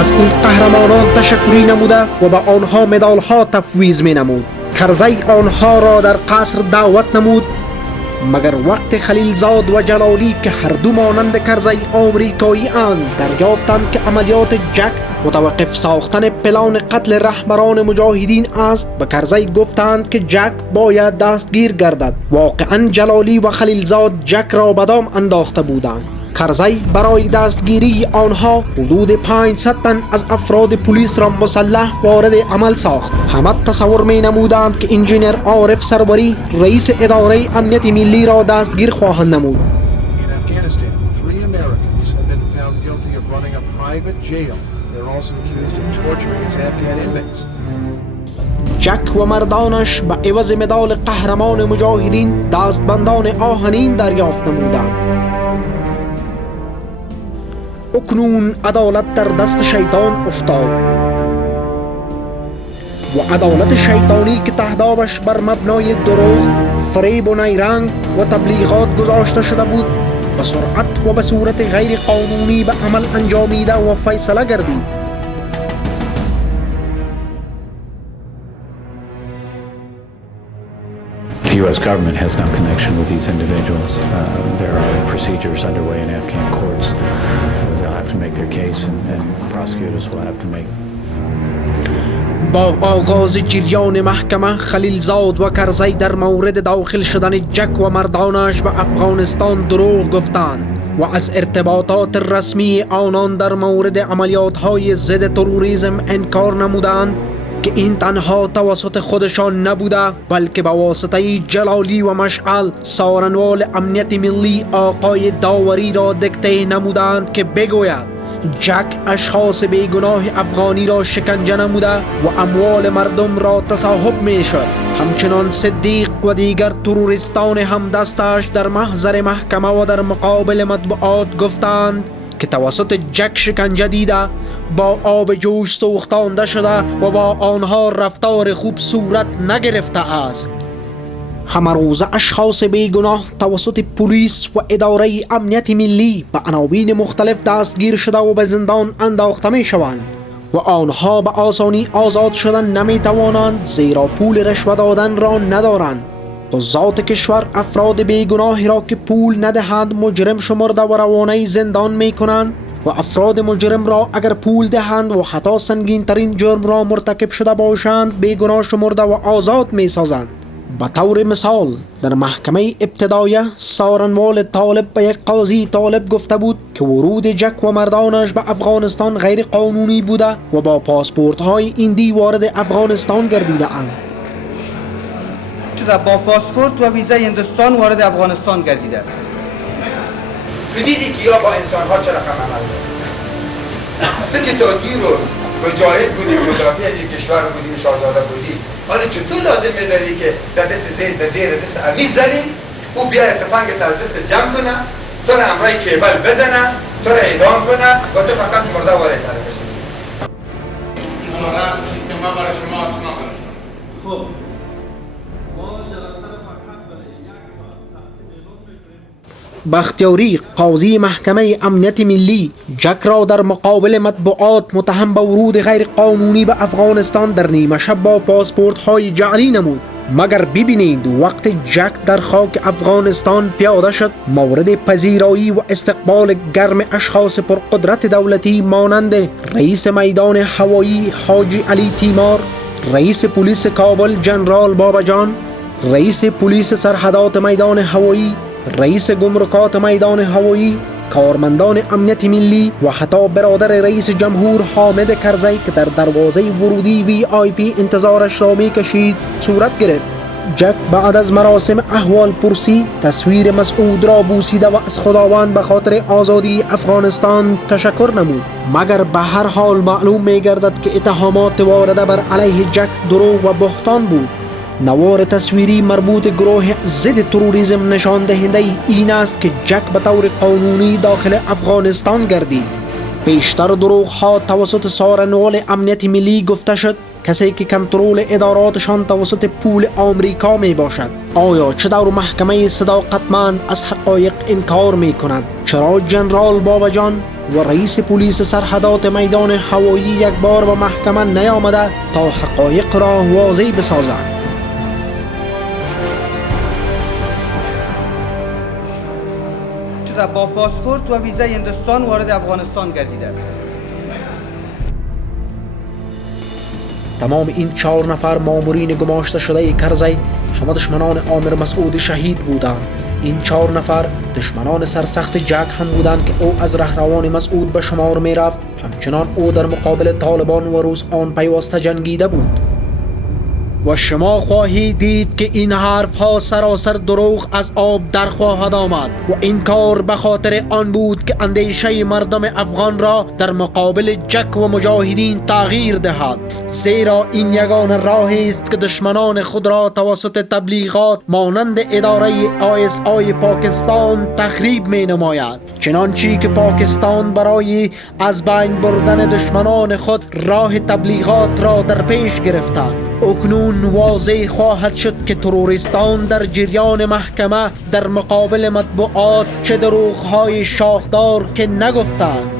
از این قهرمانان تشکری نموده و به آنها مدالها تفویض می نمود. کرزی آنها را در قصر دعوت نمود، مگر وقت خلیلزاد و جلالی که هر دو مانند کرزی آمریکایی اند دریافتند که عملیات جک متوقف ساختن پلان قتل رهبران مجاهدین است، به کرزی گفتند که جک باید دستگیر گردد. واقعا جلالی و خلیلزاد جک را به دام انداخته بودند. کرزی برای دستگیری آنها حدود 500 تن از افراد پلیس را مسلح وارد عمل ساخت. همه تصور می نمودند که انجینیر عارف سروری رئیس اداره امنیت ملی را دستگیر خواهند نمود. جک و مردانش به عوض مدال قهرمان مجاهدین دستبندان آهنین دریافت نمودند. اکنون عدالت در دست شیطان افتاد و عدالت شیطانی که تهدابش بر مبنای دروغ، فریب و نیرنگ و تبلیغات گذاشته شده بود به سرعت و به صورت غیر قانونی به عمل انجامیده و فیصله گردید. The U.S. government has no connection with these individuals. There are procedures underway in Afghan courts. They'll have to make their case and prosecutors will have to make. با آغاز جریان محکمه، خلیلزاد و کرزی در مورد داخل شدن جک و مردانش به افغانستان دروغ گفتند و از ارتباطات رسمی آنان در مورد عملیات‌های ضد تروریسم انکار نمودند که این تنها توسط خودشان نبوده بلکه به واسطه جلالی و مشعل سارنوال امنیت ملی آقای داوری را دکته نمودند که بگوید جک اشخاص بیگناه افغانی را شکنجه نموده و اموال مردم را تصاحب می شد. همچنان صدیق و دیگر تروریستان همدستش در محضر محکمه و در مقابل مطبوعات گفتند که توسط جک شکنجه دیده، با آب جوش سوختانده شده و با آنها رفتار خوب صورت نگرفته است. همه روز اشخاص بیگناه توسط پلیس و اداره امنیت ملی به عناوین مختلف دستگیر شده و به زندان انداخته می شوند و آنها به آسانی آزاد شدن نمی توانند زیرا پول رشوه دادن را ندارند. قضات کشور افراد بیگناهی را که پول ندهند مجرم شمرده و روانه زندان می کنند و افراد مجرم را اگر پول دهند و حتی سنگین ترین جرم را مرتکب شده باشند بیگناه شمرده و آزاد می سازند. به طور مثال در محکمه ابتدایه سارنوال طالب به یک قاضی طالب گفته بود که ورود جک و مردانش به افغانستان غیر قانونی بوده و با پاسپورت های ایندی وارد افغانستان گردیده اند. با پاسپورت و ویزای هندوستان وارد افغانستان گردیده است. تو دیدی که یا با انسان ها چه رقم عمل داری؟ تو که تاگیر و مجاهد بودی، مدافع از این کشور بودی، شاهزاده بودی، حالا چطور لازم می‌داری که در دست زیر دست عویز زنی او بیا تفنگت از دست جمع کنه، تو را همراه کیبل بزنه، تو را اعدام کنه و تو فقط مرده وارد کرده بشی. شماره که ما برای شما آسنا کنم. خب بختیاری قاضی محکمه امنیت ملی جک را در مقابل مطبوعات متهم به ورود غیر قانونی به افغانستان در نیمه شب با پاسپورت های جعلی نمود. مگر ببینید وقت جک در خاک افغانستان پیاده شد مورد پذیرایی و استقبال گرم اشخاص پرقدرت دولتی مانند رئیس میدان هوایی حاجی علی تیمار، رئیس پلیس کابل جنرال بابجان، رئیس پلیس سرحدات میدان هوایی، رئیس گمرکات میدان هوایی، کارمندان امنیت ملی و حتی برادر رئیس جمهور حامد کرزی که در دروازه ورودی VIP انتظارش را می کشید صورت گرفت. جک بعد از مراسم احوال پرسی تصویر مسعود را بوسیده و از خداوند به خاطر آزادی افغانستان تشکر نمود. مگر به هر حال معلوم می گردد که اتهامات وارده بر علیه جک دروغ و بهتان بود. نوار تصویری مربوط گروه ضد تروریسم نشان دهنده این است که جک به طور قانونی داخل افغانستان گردید. بیشتر دروغ ها توسط سارنوال امنیت ملی گفته شد کسی که کنترل اداراتشان توسط پول آمریکا می باشد. آیا چطور محکمه صداقتمند از حقایق انکار می کند؟ چرا جنرال بابجان و رئیس پلیس سرحدات میدان هوایی یک بار به محکمه نیامده تا حقایق را واضح بسازند. شده با پاسپورت و ویزای هندوستان وارد افغانستان گردیده است. تمام این 4 نفر مامورین گماشته شده کرزی همه دشمنان عامر مسعود شهید بودند. این 4 نفر دشمنان سرسخت جک هم بودند که او از رهروان مسعود به شمار می رفت. همچنان او در مقابل طالبان و روس آن پیوسته جنگیده بود. و شما خواهید دید که این حرف ها سراسر دروغ از آب در خواهد آمد و این کار به خاطر آن بود که اندیشه مردم افغان را در مقابل جک و مجاهدین تغییر دهد، زیرا این یگانه راهی است که دشمنان خود را توسط تبلیغات مانند اداره ISI پاکستان تخریب می نماید، چنانچه که پاکستان برای از بین بردن دشمنان خود راه تبلیغات را در پیش گرفتند. اکنون واضح خواهد شد که تروریستان در جریان محکمه در مقابل مطبوعات چه دروغ‌های شاخدار که نگفتند.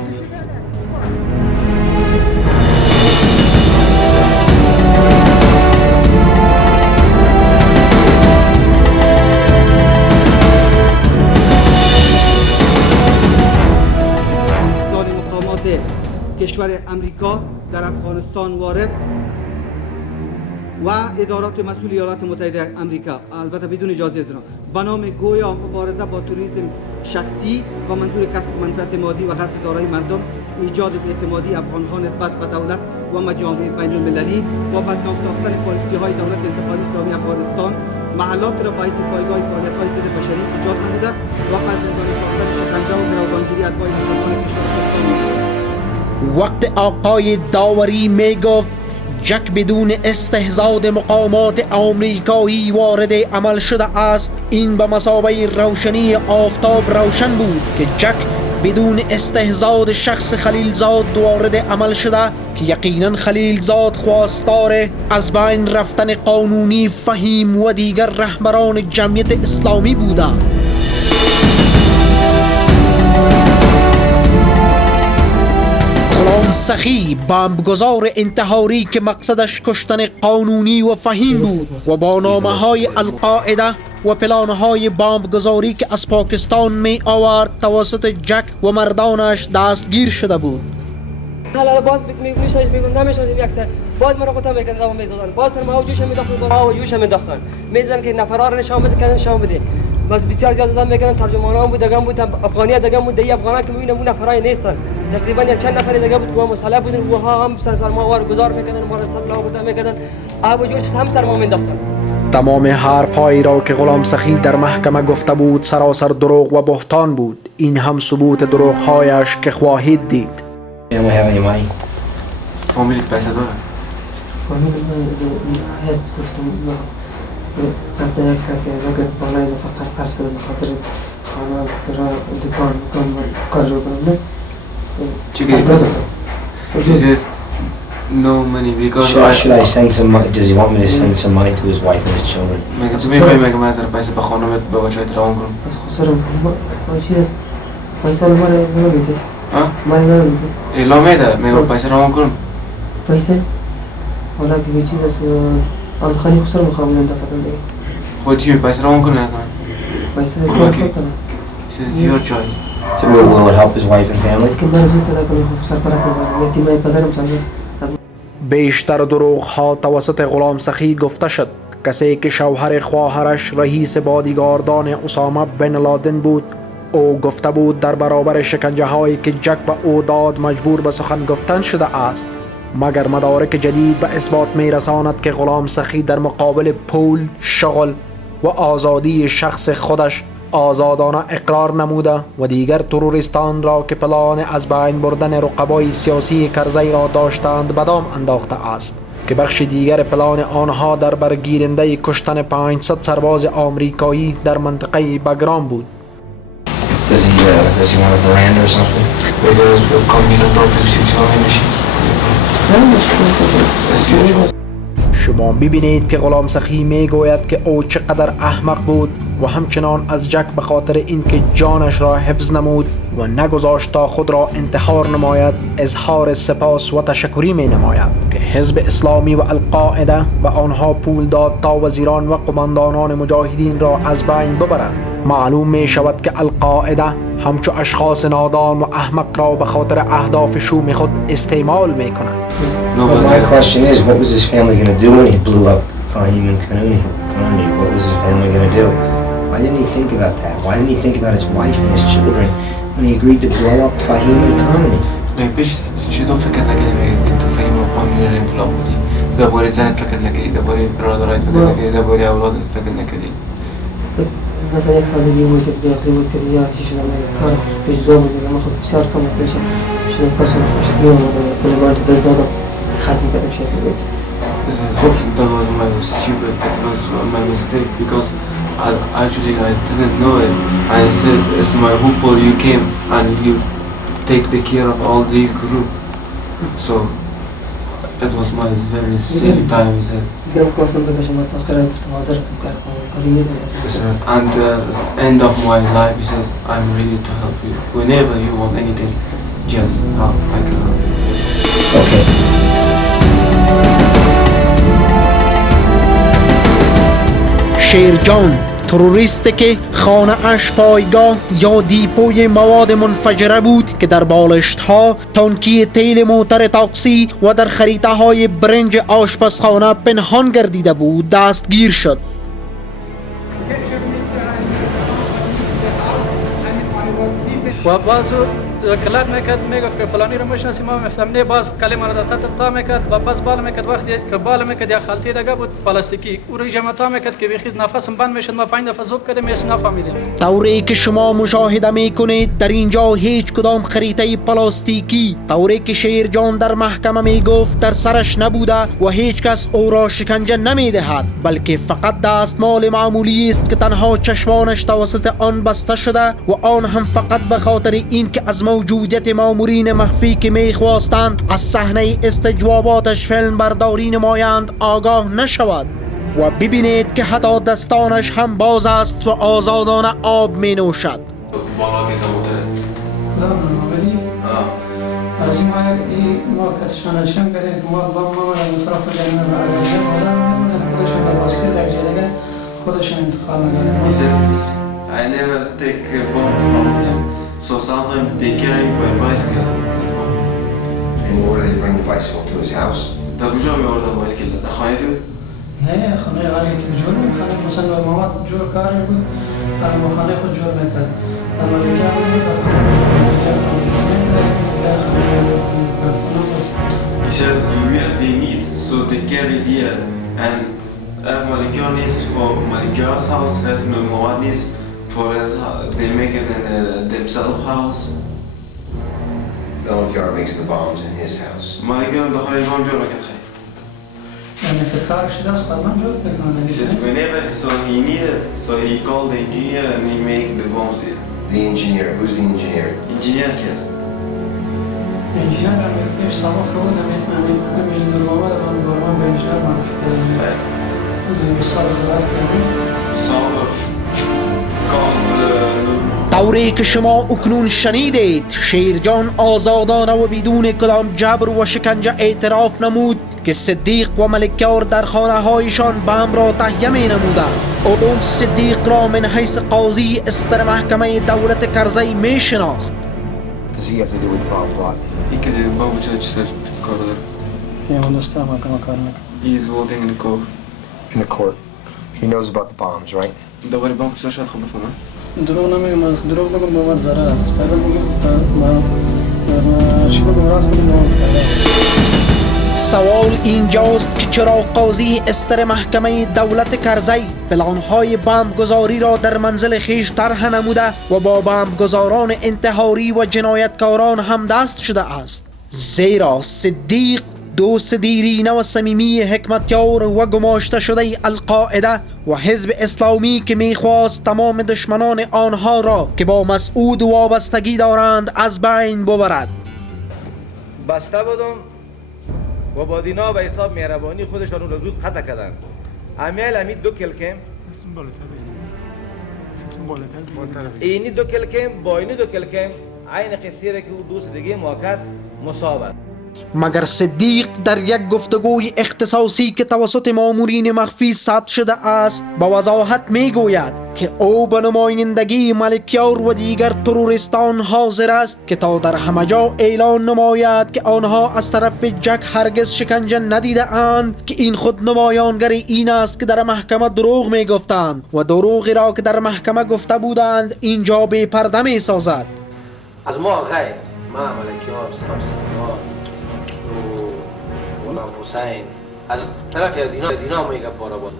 مقامات کشور امریکا در افغانستان وارد و ادارات مسئول ایالات متحده امریکا، البته بدون اجازه اینا، به نام گویا مبارزه با تروریسم شخصی و منظور کسب منفعت مادی و قصد دارایی مردم، ایجاد اعتمادی افغانها نسبت به دولت و مجامع بین المللی و بدنام ساختن پالیسی‌های دولت انتقالی اسلامی افغانستان، محلات را باعث پایگاه فعالیت‌های ضد بشری ایجاد نموده و قصدگانه ساختن شکنجه و گروگانگیری اتباع مسلمان کشور افغانستان. وقت آقای داوری می گفت جک بدون استهزاد مقامات آمریکایی وارد عمل شده است، این به مثابه روشنی آفتاب روشن بود که جک بدون استهزاد شخص خلیلزاد وارد عمل شده که یقینا خلیلزاد خواستار از بین رفتن قانونی فهیم و دیگر رهبران جمعیت اسلامی بوده. غلام سخی بمبگذار انتحاری که مقصدش کشتن قانونی و فهیم بود و با نامه‌های القاعده و پلانهای بمبگذاری که از پاکستان می آورد توسط جک و مردانش دستگیر شده بود. حالا باز میگم نمیشناسیم یکسر باز مرا قطع میکنن و میزدن باز ما جوش مینداختن باز جوش مینداختن میزدن که نفرا رو نشان بده کردن نشان بده باز بسیار زیاد زدن میکنن ترجمانان بود دگم بود افغانی دگم بود دی افغانا که میبینم اون نفرای نیستن تقریبا یک چند نفر دیگه بود که مسئله بودن و ها هم سر ما وار گذار میکنن ما را سبلا قطع میکنن آب جوش هم سر ما مینداختن. تمام حرفهایی را که غلام سخی در محکمه گفته بود سراسر دروغ و بهتان بود. این هم ثبوت دروغهایش که خواهید دید. فامیلیت پیسه داره؟ فامیل هیچ گفتم حتی یک که اگر بالای فقط قرض کنم بخاطر خانه برای دکان کار رو کنم نه چی گیزه؟ He says no money because should I send some money? Does he want me to send some money to his wife and his children? میگه تو میخوای میگه من از پیسه به خانومت به بچه‌ت روان کنم. از خسرم ما چیز پیسه رو نمیده. ها؟ من نمیده. اعلام میده میگه پیسه روان کنم. پیسه؟ حالا که به چیز است آن خالی خسرم میخوام بدم دفعه دیگه. خود چی پیسه روان کنه نکنه؟ پیسه کار کنم. It's your choice. So will it help his wife and family? که من زود نکنم خب سرپرست ندارم. یتیمای پدرم شاید بیشتر دروغ ها توسط غلام سخی گفته شد. کسی که شوهر خواهرش رئیس بادیگاردان اسامه بن لادن بود، او گفته بود در برابر شکنجه هایی که جک به او داد مجبور به سخن گفتن شده است، مگر مدارک جدید به اثبات می رساند که غلام سخی در مقابل پول، شغل و آزادی شخص خودش آزادانه اقرار نموده و دیگر تروریستان را که پلان از بین بردن رقبای سیاسی کرزی را داشتند به دام انداخته است که بخش دیگر پلان آنها در برگیرنده کشتن 500 سرباز آمریکایی در منطقه بگرام بود. Does he want a brand or something? شما ببینید که غلام سخی می گوید که او چقدر احمق بود و همچنان از جک به خاطر اینکه جانش را حفظ نمود و نگذاشت تا خود را انتحار نماید اظهار سپاس و تشکری می نماید که حزب اسلامی و القاعده و آنها پول داد تا وزیران و قماندانان مجاهدین را از بین ببرند. معلوم می شود که القاعده همچو اشخاص نادان و احمق را به خاطر اهداف شوم خود استعمال می کنند. Well, my question is, what was his family going to do when he blew up Fahim and Kanuni? What was his family going to do? Why didn't he think about that? Why didn't he think about his wife and his children when he agreed to blow up Fahim and Kanuni? پیش چطور فکر نکردی که تو فهیم و قانونی رو انفلاق بودی؟ درباره زنت فکر نکردی، درباره برادرات فکر نکردی، درباره اولادت فکر نکردی؟ مثلا یک سال دیگه بود که داخلی بود که دیگه آتیش شدم کار پیش زور بود دیگه من خب بسیار کم پیش شدم پس من خوشت میام و بلوان تو دست دادم ختم کردم شکل بود. That was my stupid, that was my mistake because I didn't know it and it says it's my hope for you came and you take the care of all these group. So it was my very silly time, he said. And end of my life, he said, I'm ready to help you. Whenever you want anything, just help, I can help you. Okay. شیرجان تروریستی که خانه اش پایگاه یا دیپوی مواد منفجره بود که در بالشت ها تانکی تیل موتر تاکسی و در خریطه های برنج آشپزخانه پنهان گردیده بود دستگیر شد. و بازو کلات میکرد میگفت که فلانی رو میشناسی ما میفهمنی باز کلمه رو دستات تا میکرد و باز بالا میکرد وقتی که بالا میکرد یا خالتی دیگه بود پلاستیکی او رو جمع تا میکرد که بخیز نفسم بند میشد ما 5 دفعه زوب کردیم هیچ نفهمیدیم. طوری که شما مشاهده میکنید در اینجا هیچ کدام خریطه پلاستیکی طوری که شیرجان در محکمه میگفت در سرش نبوده و هیچ کس او را شکنجه نمیدهد بلکه فقط دستمال معمولی است که تنها چشمانش توسط آن بسته شده و آن هم فقط به خاطر اینکه از موجودیت مامورین مخفی که میخواستند از صحنه استجواباتش فیلم برداری نمایند آگاه نشود و ببینید که حتی دستانش هم باز است و آزادانه آب می نوشد. از این ما کتشان چم کردیم ما با ما طرف جریمه را اجازه بودن خودشون در باسکت در جریمه خودشون انتخاب می‌کنن. He says I never take a bomb from him, so sometimes they carry my bicycle. And where did they bring the bicycle to his house? در کجا می‌آوردن بایسکل؟ در خانه تو؟ نه خانه غریب که جور می‌خواد مثلا محمد جور کاری بود اما خانه خود جور می‌کرد اما لیکن He says where they need, so they carry there. And Malikian is for Malikian's house, that Muhammad is for his they make it in themselves house. Malikian makes the bombs in his house. Malikian داخل bomb جور می‌کنه. یعنی که کارش دست خودمان جور می‌کنه. He says whenever so he needed, so he called the engineer and he make the bombs there. The engineer, who's the engineer? Engineer kes. انجینیر را میگویش سابق خود همین نماوه در آن برمان به انجینیر معرفی کردن میگویش ساز زراعت کردن سابق طوری که شما اکنون شنیدید شیرجان آزادانه و بدون کدام جبر و شکنجه اعتراف نمود که صدیق و ملکیار در خانه هایشان بم را تهیه می نمودند. او صدیق را من حیث قاضی استر محکمه دولت کرزی می شناخت. Does he have to do with the bomb plot? این که با بچه چیزا کار داره. یه دسته محکمه کار میکنه. He's voting in the court. In the court. He knows about the bombs, right? دوباره با بچه شاید خوب بفهمه. دروغ نمیگم دروغ بگم باور ضرر است. فایده بگم تا چی بگم راست بگم باور فایده. سوال اینجاست که چرا قاضی استر محکمه دولت کرزی پلانهای بمبگذاری را در منزل خویش طرح نموده و با بمبگذاران انتحاری و جنایتکاران هم دست شده است، زیرا صدیق دوست دیرینه و صمیمی حکمتیار و گماشته شده القاعده و حزب اسلامی که میخواست تمام دشمنان آنها را که با مسعود وابستگی دارند از بین ببرد. بسته بودم و با دینا و حساب مهربانی خودشان رو زود قطع کردن. امیال امید 2 کلکم اینی دو کلکم با اینی دو کلکم عین قصیره که او دوست دیگه ماکد مصابت. مگر صدیق در یک گفتگوی اختصاصی که توسط مامورین مخفی ثبت شده است با وضاحت می گوید که او به نمایندگی ملکیار و دیگر تروریستان حاضر است که تا در همه جا اعلان نماید که آنها از طرف جک هرگز شکنجه ندیده اند، که این خود نمایانگر این است که در محکمه دروغ می گفتند و دروغی را که در محکمه گفته بودند اینجا بی پرده می سازد. از ما غیر ما ملکیار غلام حسین از طرف دینا میگه پارا بود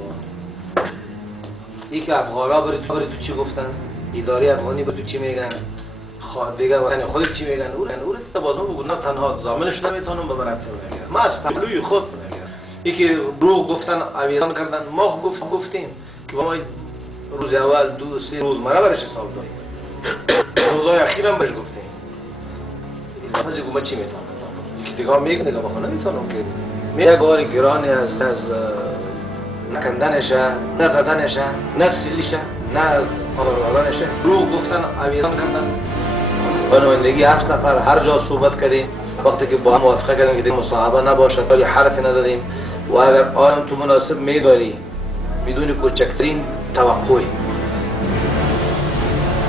یکی افغانا بری تو چی گفتن، اداره افغانی بری تو چی میگن، دیگر وطن خودت چی میگن، او رو تبادل بگو نه تنها زامنش نمیتونم ببرم ما از پهلوی خود یکی دروغ گفتن اویزان کردن، ما گفتیم که ما روز اول 2-3 روز مرا برش حساب داریم، روزای اخیرم برش گفتیم اضافه گو ما چی میتونم یکی دیگه میگه نگاه بخونه نمیتونم که میگه گاری گرانی از نکندنشه، نه زدنشه، نه سیلیشه، نه آدانشه، دروغ گفتن اویزان کردن. با نمایندگی 7 نفر هر جا صحبت کردیم، وقتی که با هم موافقه کردیم که دیگه مصاحبه نباشد ولی حرفی نزدیم و اگر آن تو مناسب میداری بدون کوچکترین توقعی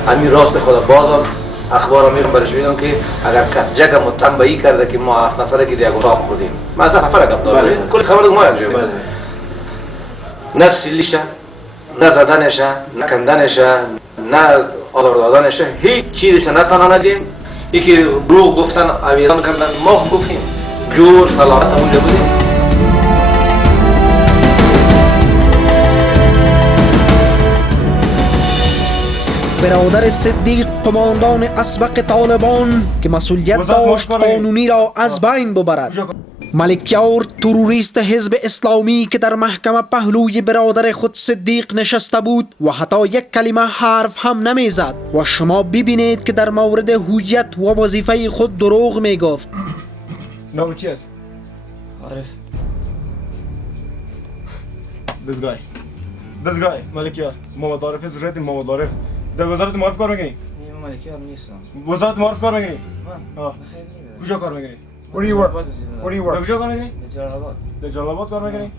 همین راست خدا بازم اخبار میرم برش میدم که اگر کس جگه متهم به این کرده که ما 7 نفره که دیگه اتاق بودیم ما از 7 نفره گفت داریم کل خبر ما یک جایی نه سیلیشه، نه زدنشه، نه کندنشه، نه آزار دادنشه، هیچ چیزی نه تنها ندیم. یکی دروغ گفتن اویزان کردن ما گفتیم جور سلامت اونجا بودیم. برادر صدیق قماندان اسبق طالبان که مسئولیت داشت قانونی را از بین ببرد. ملکیار تروریست حزب اسلامی که در محکمه پهلوی برادر خود صدیق نشسته بود و حتی یک کلمه حرف هم نمیزد و شما ببینید که در مورد هویت و وظیفه خود دروغ میگفت. نام چی است؟ عارف. This guy ملکیار محمد عارف is written محمد عارف. در وزارت معارف کار میکنی؟ نه ملکیار نیستم. وزارت معارف کار میکنی؟ نه. خیلی نیست. کجا کار میکنی؟ Where do you work? Where do you work? کجا کار میکنی؟ در جلال آباد کار میکنی؟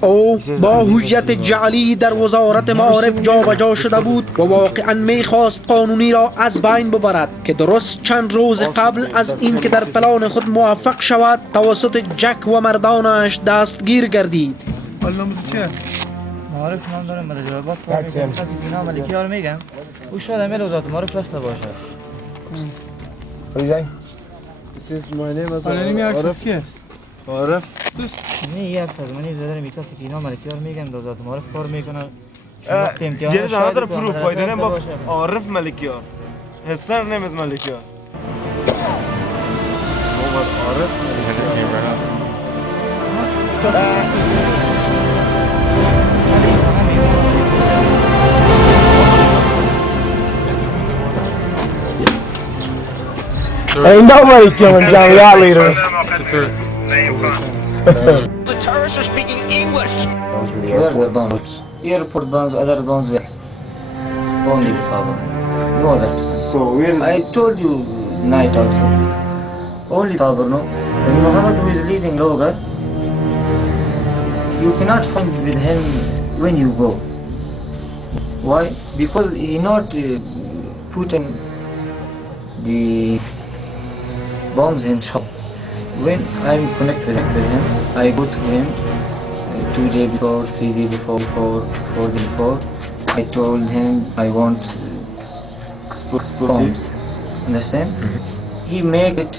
او با هویت جعلی در وزارت معارف جابجا شده بود و واقعا میخواست قانونی را از بین ببرد که درست چند روز قبل از این که در پلان خود موفق شود توسط جک و مردانش دستگیر گردید. نام چیه؟ معارف نام دارم در جلال آباد کار میکنم. کسی که نام ملکیار میگم او شاید امیل وزارت معارف رفته باشه. خلیجای This is my name as عارف کیه؟ عارف نه یک سازمانی زدر می کسی که نام ملکیار میگم در وزارت معارف کار میکنه. جلد another proof by the name of عارف ملکیار. His surname is ملکیار. محمد عارف ملکیار. Ain't nobody killing Johnny Out leaders. The terrorists are speaking English. Where are the bombs? Airport bombs, other bombs were only the southern. No other. So I told you night also. Only southern, no? And Muhammad who is leading Logar, you cannot find with him when you go. Why? Because he not putting the bombs in shop. When I'm connected with him, I go to him 2 days before, 3 days before, 4 days before. I told him I want bombs. Understand? He make it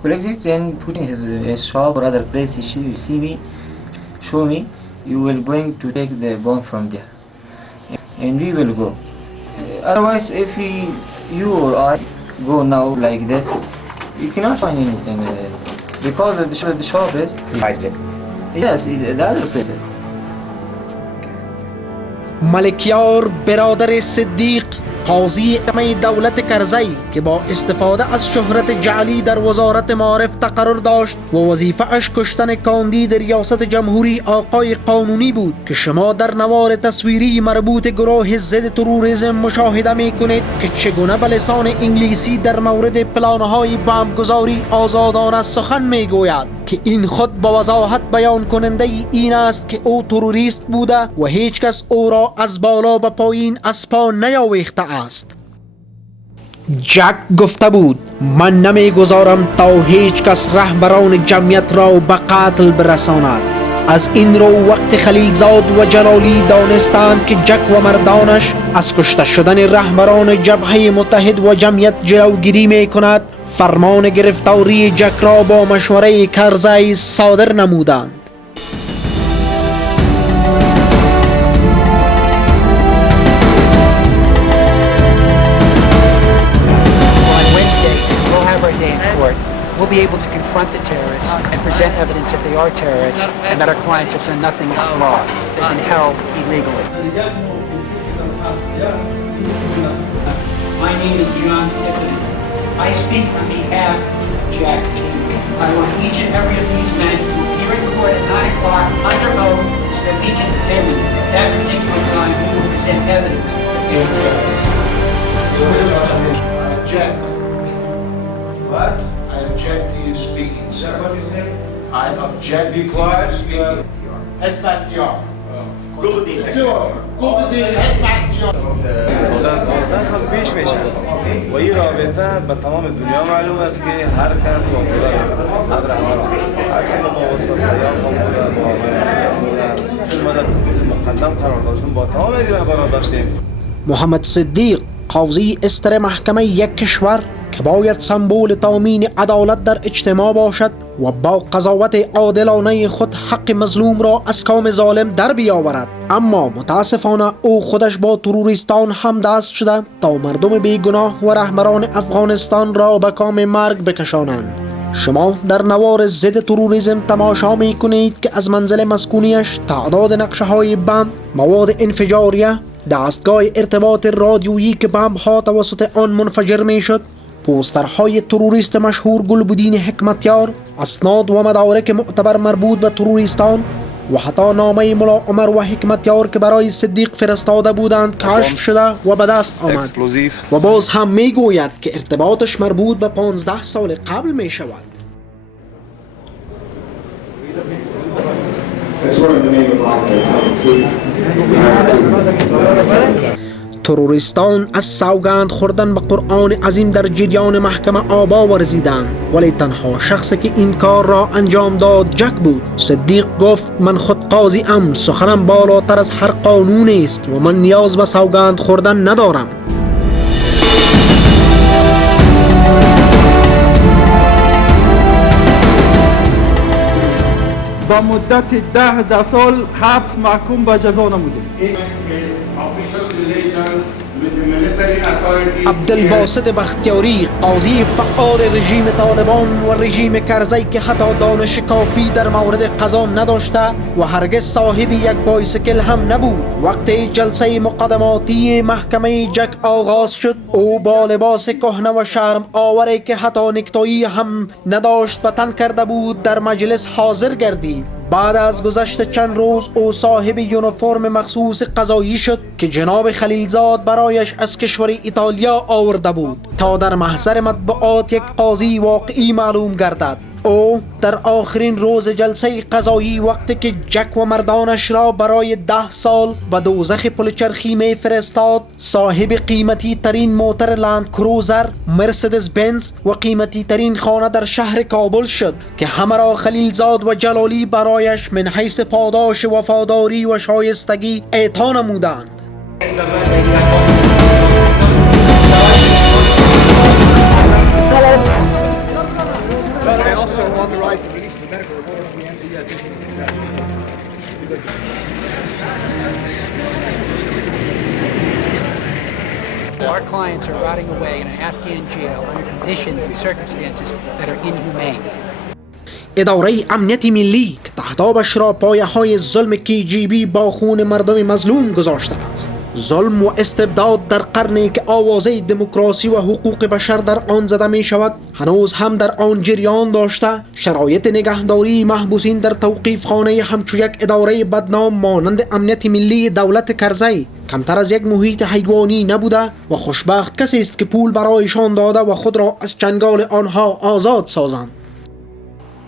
collect it and put in his shop or other place. He see me, show me. You will going to take the bomb from there, and we will go. Otherwise, if you or I go now like that, you cannot find anything because the shop is hijacked. Yes, the other places. ملکیار برادر صدیق قاضی ادمه دولت کرزی که با استفاده از شهرت جعلی در وزارت معارف تقرر داشت و وظیفه اش کشتن کاندید ریاست جمهوری آقای قانونی بود که شما در نوار تصویری مربوط گروه ضد تروریسم مشاهده می کنید که چگونه به لسان انگلیسی در مورد پلانهای بمبگذاری آزادانه سخن می گوید که این خود با وضاحت بیان کننده این است که او تروریست بوده و هیچ کس او را از بالا به پایین از پا نیاویخته است. جک گفته بود من نمیگذارم تا هیچ کس رهبران جمعیت را به قتل برساند. از این رو وقت خلیلزاد و جلالی دانستند که جک و مردانش از کشته شدن رهبران جبهه متحد و جمعیت جلوگیری می کند، فرمان گرفتاری جک را با مشوره کرزی صادر نمودند. We'll be able to confront the terrorists and present evidence that they are terrorists and that our clients have done nothing wrong. They've been held illegally. My name is John Tiffany. I speak on behalf of Jack King. I want each and every of these men to appear in court at 9 o'clock under oath so that we can examine them. At that particular time, we will present evidence that they are terrorists. Jack. What? I object to you speaking, sir. Is that what you say? I object to you speaking. Head back to your. Go with the head back to your. خب پیش میشه و این رابطه به تمام دنیا معلوم است که هر کس موضوع از رهبران اکثر ما وسط سیاه مدد مقدم قرار داشتیم با تمام رهبران داشتیم. محمد صدیق قاضی استر محکمه یک کشور که باید سمبول تامین عدالت در اجتماع باشد و با قضاوت عادلانه خود حق مظلوم را از کام ظالم در بیاورد، اما متاسفانه او خودش با تروریستان همدست شده تا مردم بیگناه و رهبران افغانستان را به کام مرگ بکشانند. شما در نوار ضد تروریسم تماشا می کنید که از منزل مسکونیش تعداد نقشه های بمب، مواد انفجاریه، دستگاه ارتباط رادیویی که بمب ها توسط آن منفجر می شد، پوسترهای تروریست مشهور گلبدین حکمتیار، اسناد و مدارک معتبر مربوط به تروریستان و حتی نامه ملا عمر و حکمتیار که برای صدیق فرستاده بودند کشف شده و به دست آمد و باز هم می گوید که ارتباطش مربوط به 15 سال قبل می شود. تروریستان از سوگند خوردن به قرآن عظیم در جریان محکمه آبا ورزیدند، ولی تنها شخصی که این کار را انجام داد جک بود. صدیق گفت من خود قاضی ام، سخنم بالاتر از هر قانون است و من نیاز به سوگند خوردن ندارم. با مدت 10 سال حبس محکوم به جزا نمودیم. عبدالباسط بختیاری قاضی فعال رژیم طالبان و رژیم کرزی که حتی دانش کافی در مورد قضا نداشته و هرگز صاحب یک بایسکل هم نبود، وقتی جلسه مقدماتی محکمه جک آغاز شد او با لباس کهنه و شرم آوری که حتی نکتایی هم نداشت به تن کرده بود در مجلس حاضر گردید. بعد از گذشت چند روز او صاحب یونیفرم مخصوص قضایی شد که جناب خلیلزاد برایش از کشور ایتالیا آورده بود تا در محضر مطبوعات یک قاضی واقعی معلوم گردد. او در آخرین روز جلسه قضایی وقتی که جک و مردانش را برای 10 سال به دوزخ پلچرخی می فرستاد، صاحب قیمتی ترین موتر لند کروزر، مرسدس بنز و قیمتی ترین خانه در شهر کابل شد که همه را خلیلزاد و جلالی برایش من حیث پاداش وفاداری و شایستگی اعطا نمودند. Our clients are rotting away in an Afghan jail under conditions and circumstances that are inhumane. اداره امنیت ملی که تحتابش را پایه های ظلم KGB با خون مردم مظلوم گذاشته است. ظلم و استبداد در قرنی که آوازه دموکراسی و حقوق بشر در آن زده می شود هنوز هم در آن جریان داشته، شرایط نگهداری محبوسین در توقیف خانه همچو یک اداره بدنام مانند امنیت ملی دولت کرزی کمتر از یک محیط حیوانی نبوده و خوشبخت کسی است که پول برایشان داده و خود را از چنگال آنها آزاد سازند.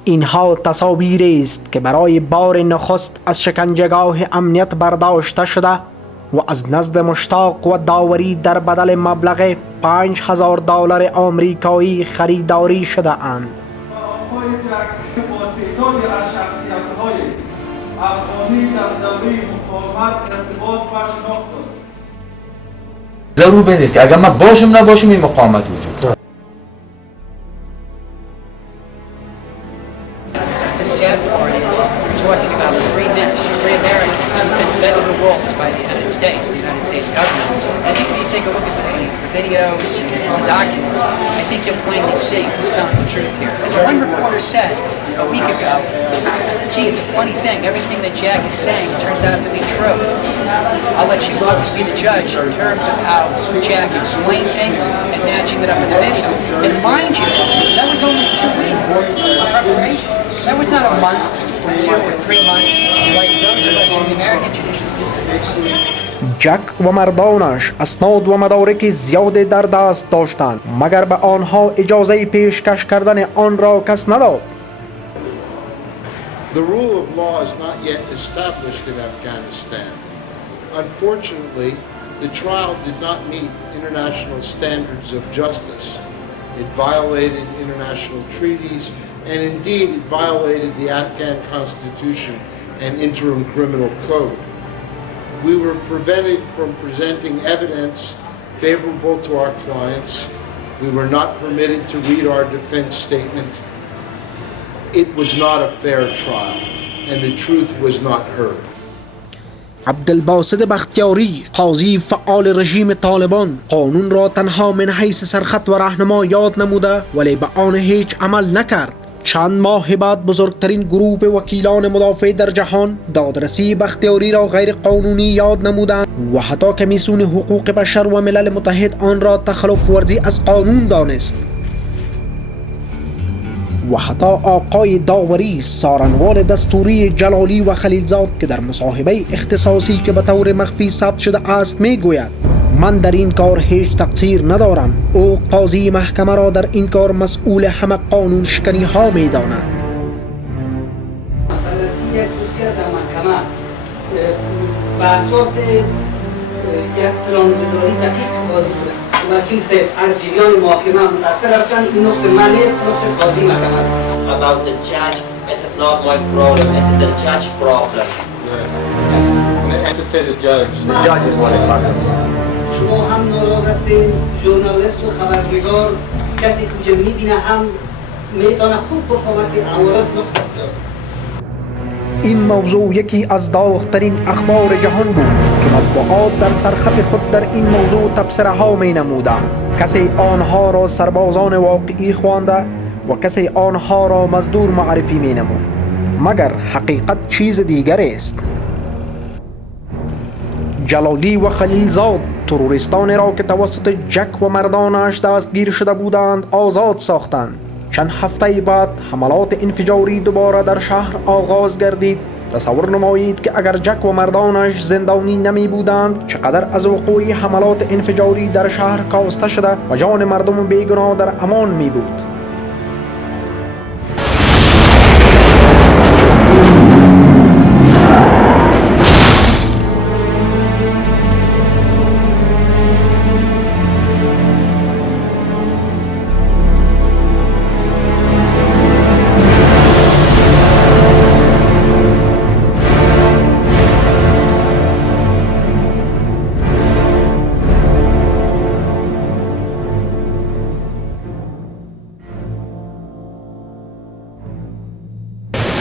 اینها تصاویری است که برای بار نخست از شکنجهگاه امنیت برداشته شده و از نزد مشتاق و داوری در بدل مبلغ $5,000 آمریکایی خریداری شده اند. ضرور بدید که اگر من باشم نباشم این مقاومت وجود دارد. Talking about three men, three Americans who've been fed the wolves by the United States government. I think when you take a look at the videos and the documents, I think you'll plainly see who's telling the truth here. As one reporter said a week ago, I said, gee, it's a funny thing. Everything that Jack is saying turns out to be true. I'll let you always be the judge in terms of how Jack explained things and matching it up in the video. And mind you, that was only 2 weeks of preparation. That was not a month. 2 or 3 months, like those of us in the American judicial system. جک و مردانش اسناد و مدارک زیادی در دست داشتند مگر به آنها اجازه پیشکش کردن آن را کس نداد. The rule of law is not yet established in Afghanistan. Unfortunately, the trial did not meet international standards of justice. It violated international treaties, and indeed it violated the Afghan constitution and interim criminal code. We were prevented from presenting evidence favorable to our clients. We were not permitted to read our defense statement. It was not a fair trial, and the truth was not heard. عبدالباسط بختیاری، قاضی فعال رژیم طالبان، قانون را تنها من حیث سرخط و راهنما یاد نموده ولی به آن هیچ عمل نکرد. چند ماه بعد بزرگترین گروه وکیلان مدافع در جهان دادرسی بختیاری را غیر قانونی یاد نمودند و حتی کمیسیون حقوق بشر و ملل متحد آن را تخلف ورزی از قانون دانست. و حتی آقای داوری سارنوال دستوری جلالی و خلیلزاد که در مصاحبه اختصاصی که به طور مخفی ثبت شده است میگوید من در این کار هیچ تقصیر ندارم. او قاضی محکمه را در این کار مسئول همه قانون شکنی ها میداند. بررسی دوسیه در محکمه بر اساس یک پلانگذاری دقیق قاضی شده. وکیل صاحب از جریان محاکمه متأثر هستند. این نقص من نیست، نقص قاضی محکمه است. About the judge, it is not my problem, it is the judge problem. Yes. And to say the judge is what it matters. شما هم ناراض هستین، ژورنالیست و خبرنگار کسی که میبینه هم میتونه خوب بفهمه که عوارض نقص کجاست. این موضوع یکی از داغ‌ترین اخبار جهان بود که مطبوعات در سرخط خود در این موضوع تبصره ها می نمودند. کسی آنها را سربازان واقعی خوانده و کسی آنها را مزدور معرفی می نمود. مگر حقیقت چیز دیگر است. جلالی و خلیلزاد تروریستانی را که توسط جک و مردانش دستگیر شده بودند آزاد ساختند. چند هفته بعد حملات انفجاری دوباره در شهر آغاز گردید. تصور نمایید که اگر جک و مردانش زندانی نمی بودند چقدر از وقوع حملات انفجاری در شهر کاسته شده و جان مردم بیگناه در امان می بود.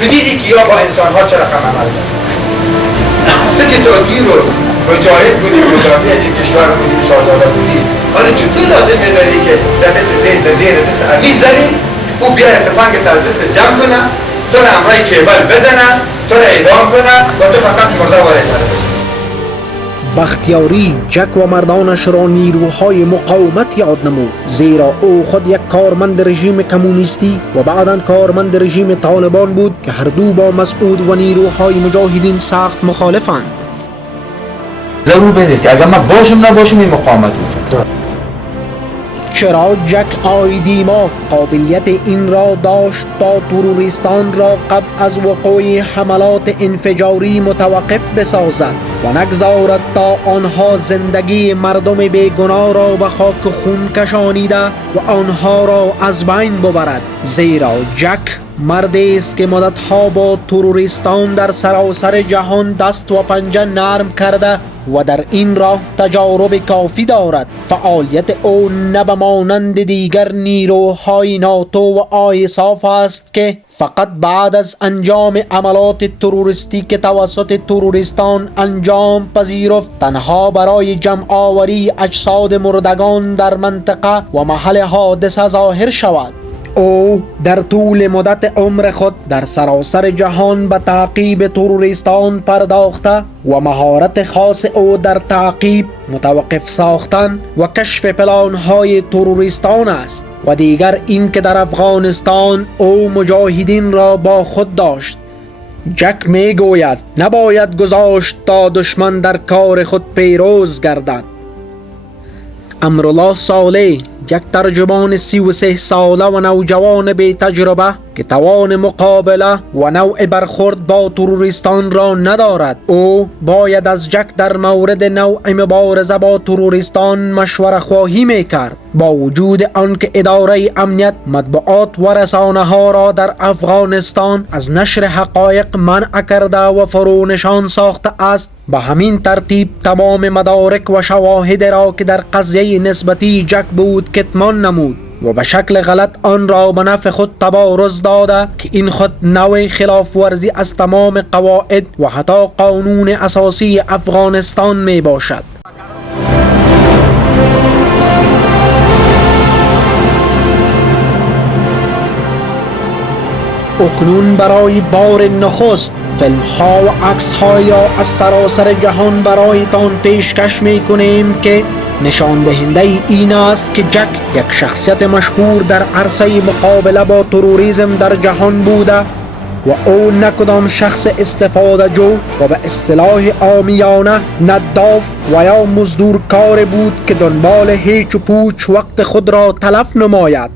تو دیدی که یا با انسان ها چه رقم عمل دارد. تو که ترکی رو مجاهد بودی، مدافع از کشور بودی، شاهزاده بودی، حالا چطور لازم می‌داری که در مثل زیر امید زنی او بیای تفنگ تازه جمع کنه، تو را امرای کیبل بزنه، تو را اعدام کنه و تو فقط مرده وارد کنه. بختیاری جک و مردانش را نیروهای مقاومت یاد نمود، زیرا او خود یک کارمند رژیم کمونیستی و بعداً کارمند رژیم طالبان بود که هر دو با مسعود و نیروهای مجاهدین سخت مخالفند. ضرور بدید که اگر من باشم نباشم این مقاومت وجود. چرا جک آیدیما قابلیت این را داشت تا تروریستان را قبل از وقوع حملات انفجاری متوقف بسازد و نگذارد تا آنها زندگی مردم بیگناه را به خاک خون کشانیده و آنها را از بین ببرد، زیرا جک مردی است که مدتها با تروریستان در سراسر جهان دست و پنجه نرم کرده و در این راه تجارب کافی دارد. فعالیت او نه به مانند دیگر نیروهای ناتو و آیساف است که فقط بعد از انجام عملات تروریستی که توسط تروریستان انجام پذیرفت تنها برای جمع آوری اجساد مردگان در منطقه و محل حادثه ظاهر شود. او در طول مدت عمر خود در سراسر جهان به تعقیب تروریستان پرداخته و مهارت خاص او در تعقیب، متوقف ساختن و کشف پلانهای تروریستان است و دیگر این که در افغانستان او مجاهدین را با خود داشت. جک می گوید نباید گذاشت تا دشمن در کار خود پیروز گردد. امرالله صالح یک ترجمان 33 ساله و نوجوان بی تجربه که توان مقابله و نوع برخورد با تروریستان را ندارد. او باید از جک در مورد نوع مبارزه با تروریستان مشوره خواهی می کرد، با وجود آنکه اداره امنیت، مطبوعات و رسانه ها را در افغانستان از نشر حقایق منع کرده و فرونشان ساخته است. به همین ترتیب تمام مدارک و شواهد را که در قضیه نسبتی جک بود کتمان نمود و به شکل غلط آن را به نفع خود تبارز داده که این خود نوع خلاف ورزی از تمام قواعد و حتی قانون اساسی افغانستان می باشد. اکنون برای بار نخست فیلم ها و عکس های را از سراسر جهان برایتان پیشکش می کنیم که نشان دهنده این است که جک یک شخصیت مشهور در عرصه مقابله با تروریسم در جهان بوده و او نه کدام شخص استفاده جو و به اصطلاح عامیانه نداف و یا مزدورکار بود که دنبال هیچ و پوچ وقت خود را تلف نماید.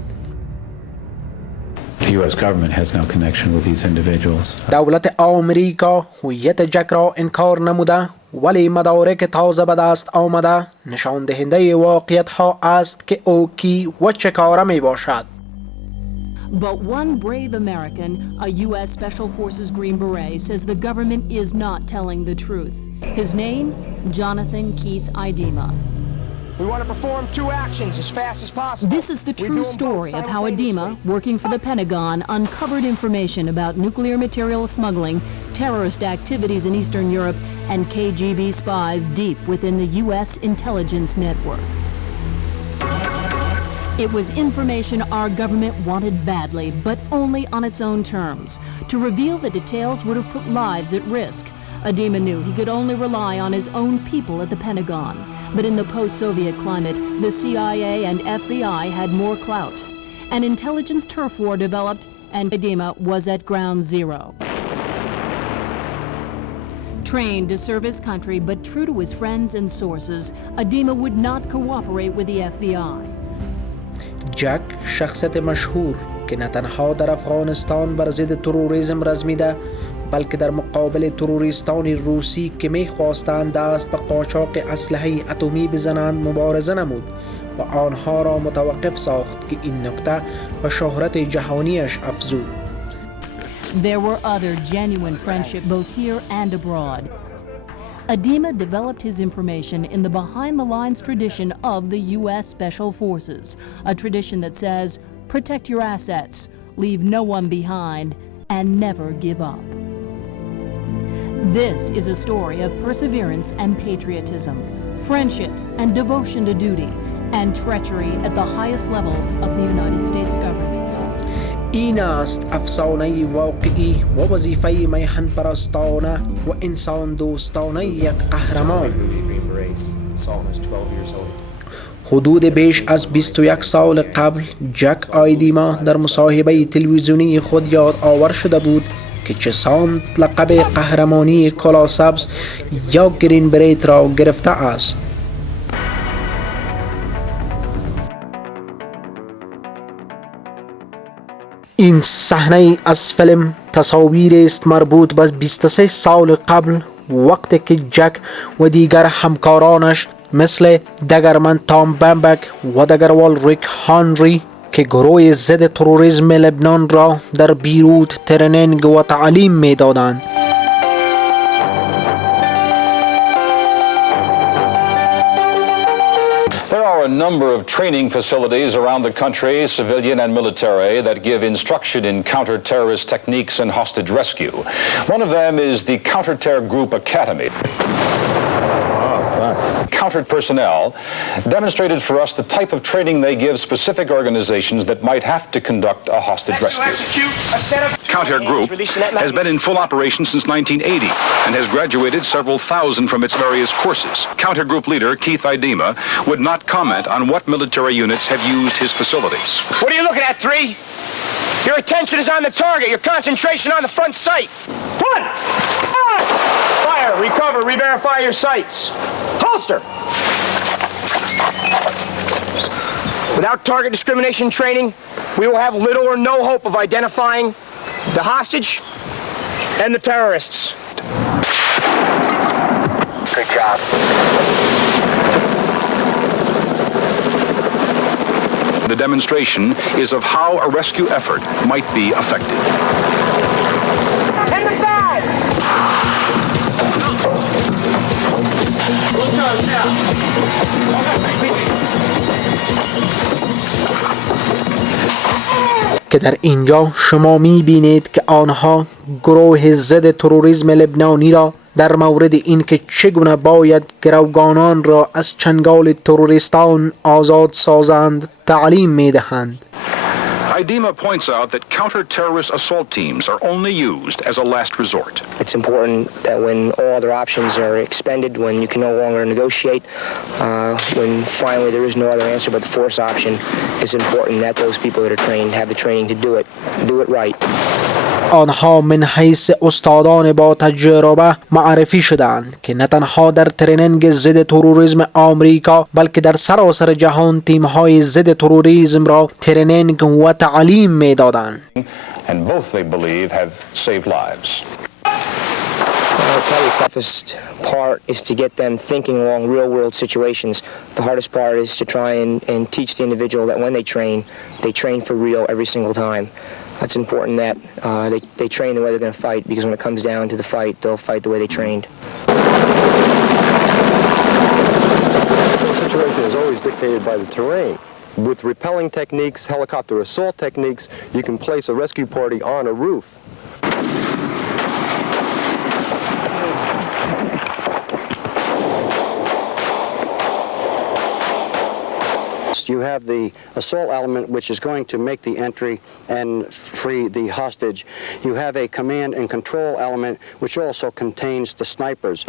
The U.S. government has no connection with these individuals. دولت آمریکا هویت جک را انکار نموده، ولی مدارک تازه به دست آمده نشان دهنده واقعیت ها است که او کی و چه کاره می باشد. But one brave American, a U.S. Special Forces Green Beret, says the government is not telling the truth. His name, Jonathan Keith Idema. We want to perform 2 actions as fast as possible. This is the true story of how Idema, working for the Pentagon, uncovered information about nuclear material smuggling, terrorist activities in Eastern Europe, and KGB spies deep within the U.S. intelligence network. It was information our government wanted badly, but only on its own terms. To reveal the details would have put lives at risk. Idema knew he could only rely on his own people at the Pentagon. But in the post-Soviet climate, the CIA and FBI had more clout. An intelligence turf war developed, and Idema was at ground zero. Trained to serve his country, but true to his friends and sources, Idema would not cooperate with the FBI. جک شخصیت مشهور که نه تنها در افغانستان بر ضد تروریسم رزمیده، بلکه در مقابل تروریستان روسی که می‌خواستند دست به قاچاق اسلحه اتمی بزنند مبارزه نمود و آنها را متوقف ساخت که این نکته به شهرت جهانیش افزود. There were other genuine friendships both here and abroad. Idema developed his information in the behind-the-lines tradition of the U.S. Special Forces, a tradition that says, protect your assets, leave no one behind, and never give up. This is a story of perseverance and patriotism, friendships and devotion to duty, and treachery at the highest levels of the United States government. این است افسانه واقعی و وظیفه میهن پرستانه و انسان دوستانه یک قهرمان. حدود بیش از 21 سال قبل جک آیدیما در مصاحبه تلویزیونی خود یاد آور شده بود که چسان لقب قهرمانی کلاه سبز یا گرین بریت را گرفته است. این صحنه از فیلم تصاویر است مربوط به 23 سال قبل، وقتی که جک و دیگر همکارانش مثل دگرمن تام بمبک و دگروال ریک هانری که گروه ضد تروریسم لبنان را در بیروت ترینینگ و تعلیم می‌دادند. A number of training facilities around the country, civilian and military, that give instruction in counter-terrorist techniques and hostage rescue. One of them is the Counter-Terror Group Academy. Counter personnel demonstrated for us the type of training they give specific organizations that might have to conduct a hostage rescue. Counter Group has been in full operation since 1980 and has graduated several thousand from its various courses. Counter Group leader Keith Idema would not comment on what military units have used his facilities. What are you looking at, 3? Your attention is on the target. Your concentration on the front sight. 1! Fire, recover, re-verify your sights. Holster! Without target discrimination training, we will have little or no hope of identifying the hostage and the terrorists. Good job. The demonstration is of how a rescue effort might be effective. In the bag! که در اینجا شما می‌بینید که آنها گروه ضد تروریسم لبنانی را در مورد اینکه چگونه باید گروگانان را از چنگال تروریستان آزاد سازند تعلیم می‌دهند. Idema points out that counter-terrorist assault teams are only used as a last resort. It's important that when all other options are expended, when you can no longer negotiate, when finally there is no other answer but the force option, it's important that those people that are trained have the training to do it right. آنها من حیث استادان با تجربه معرفی شدند که نه تنها در ترینینگ ضد تروریسم آمریکا بلکه در سراسر جهان تیم‌های ضد تروریسم را ترینینگ و تعلیم می‌دادند. And both they believe have saved lives. Probably the toughest part is to get them thinking along real-world situations. The hardest part is to try and teach the individual that when they train for real every single time. It's important that they train the way they're going to fight, because when it comes down to the fight, they'll fight the way they trained. The situation is always dictated by the terrain. With repelling techniques, helicopter assault techniques, you can place a rescue party on a roof. You have the assault element, which is going to make the entry and free the hostage. You have a command and control element, which also contains the snipers.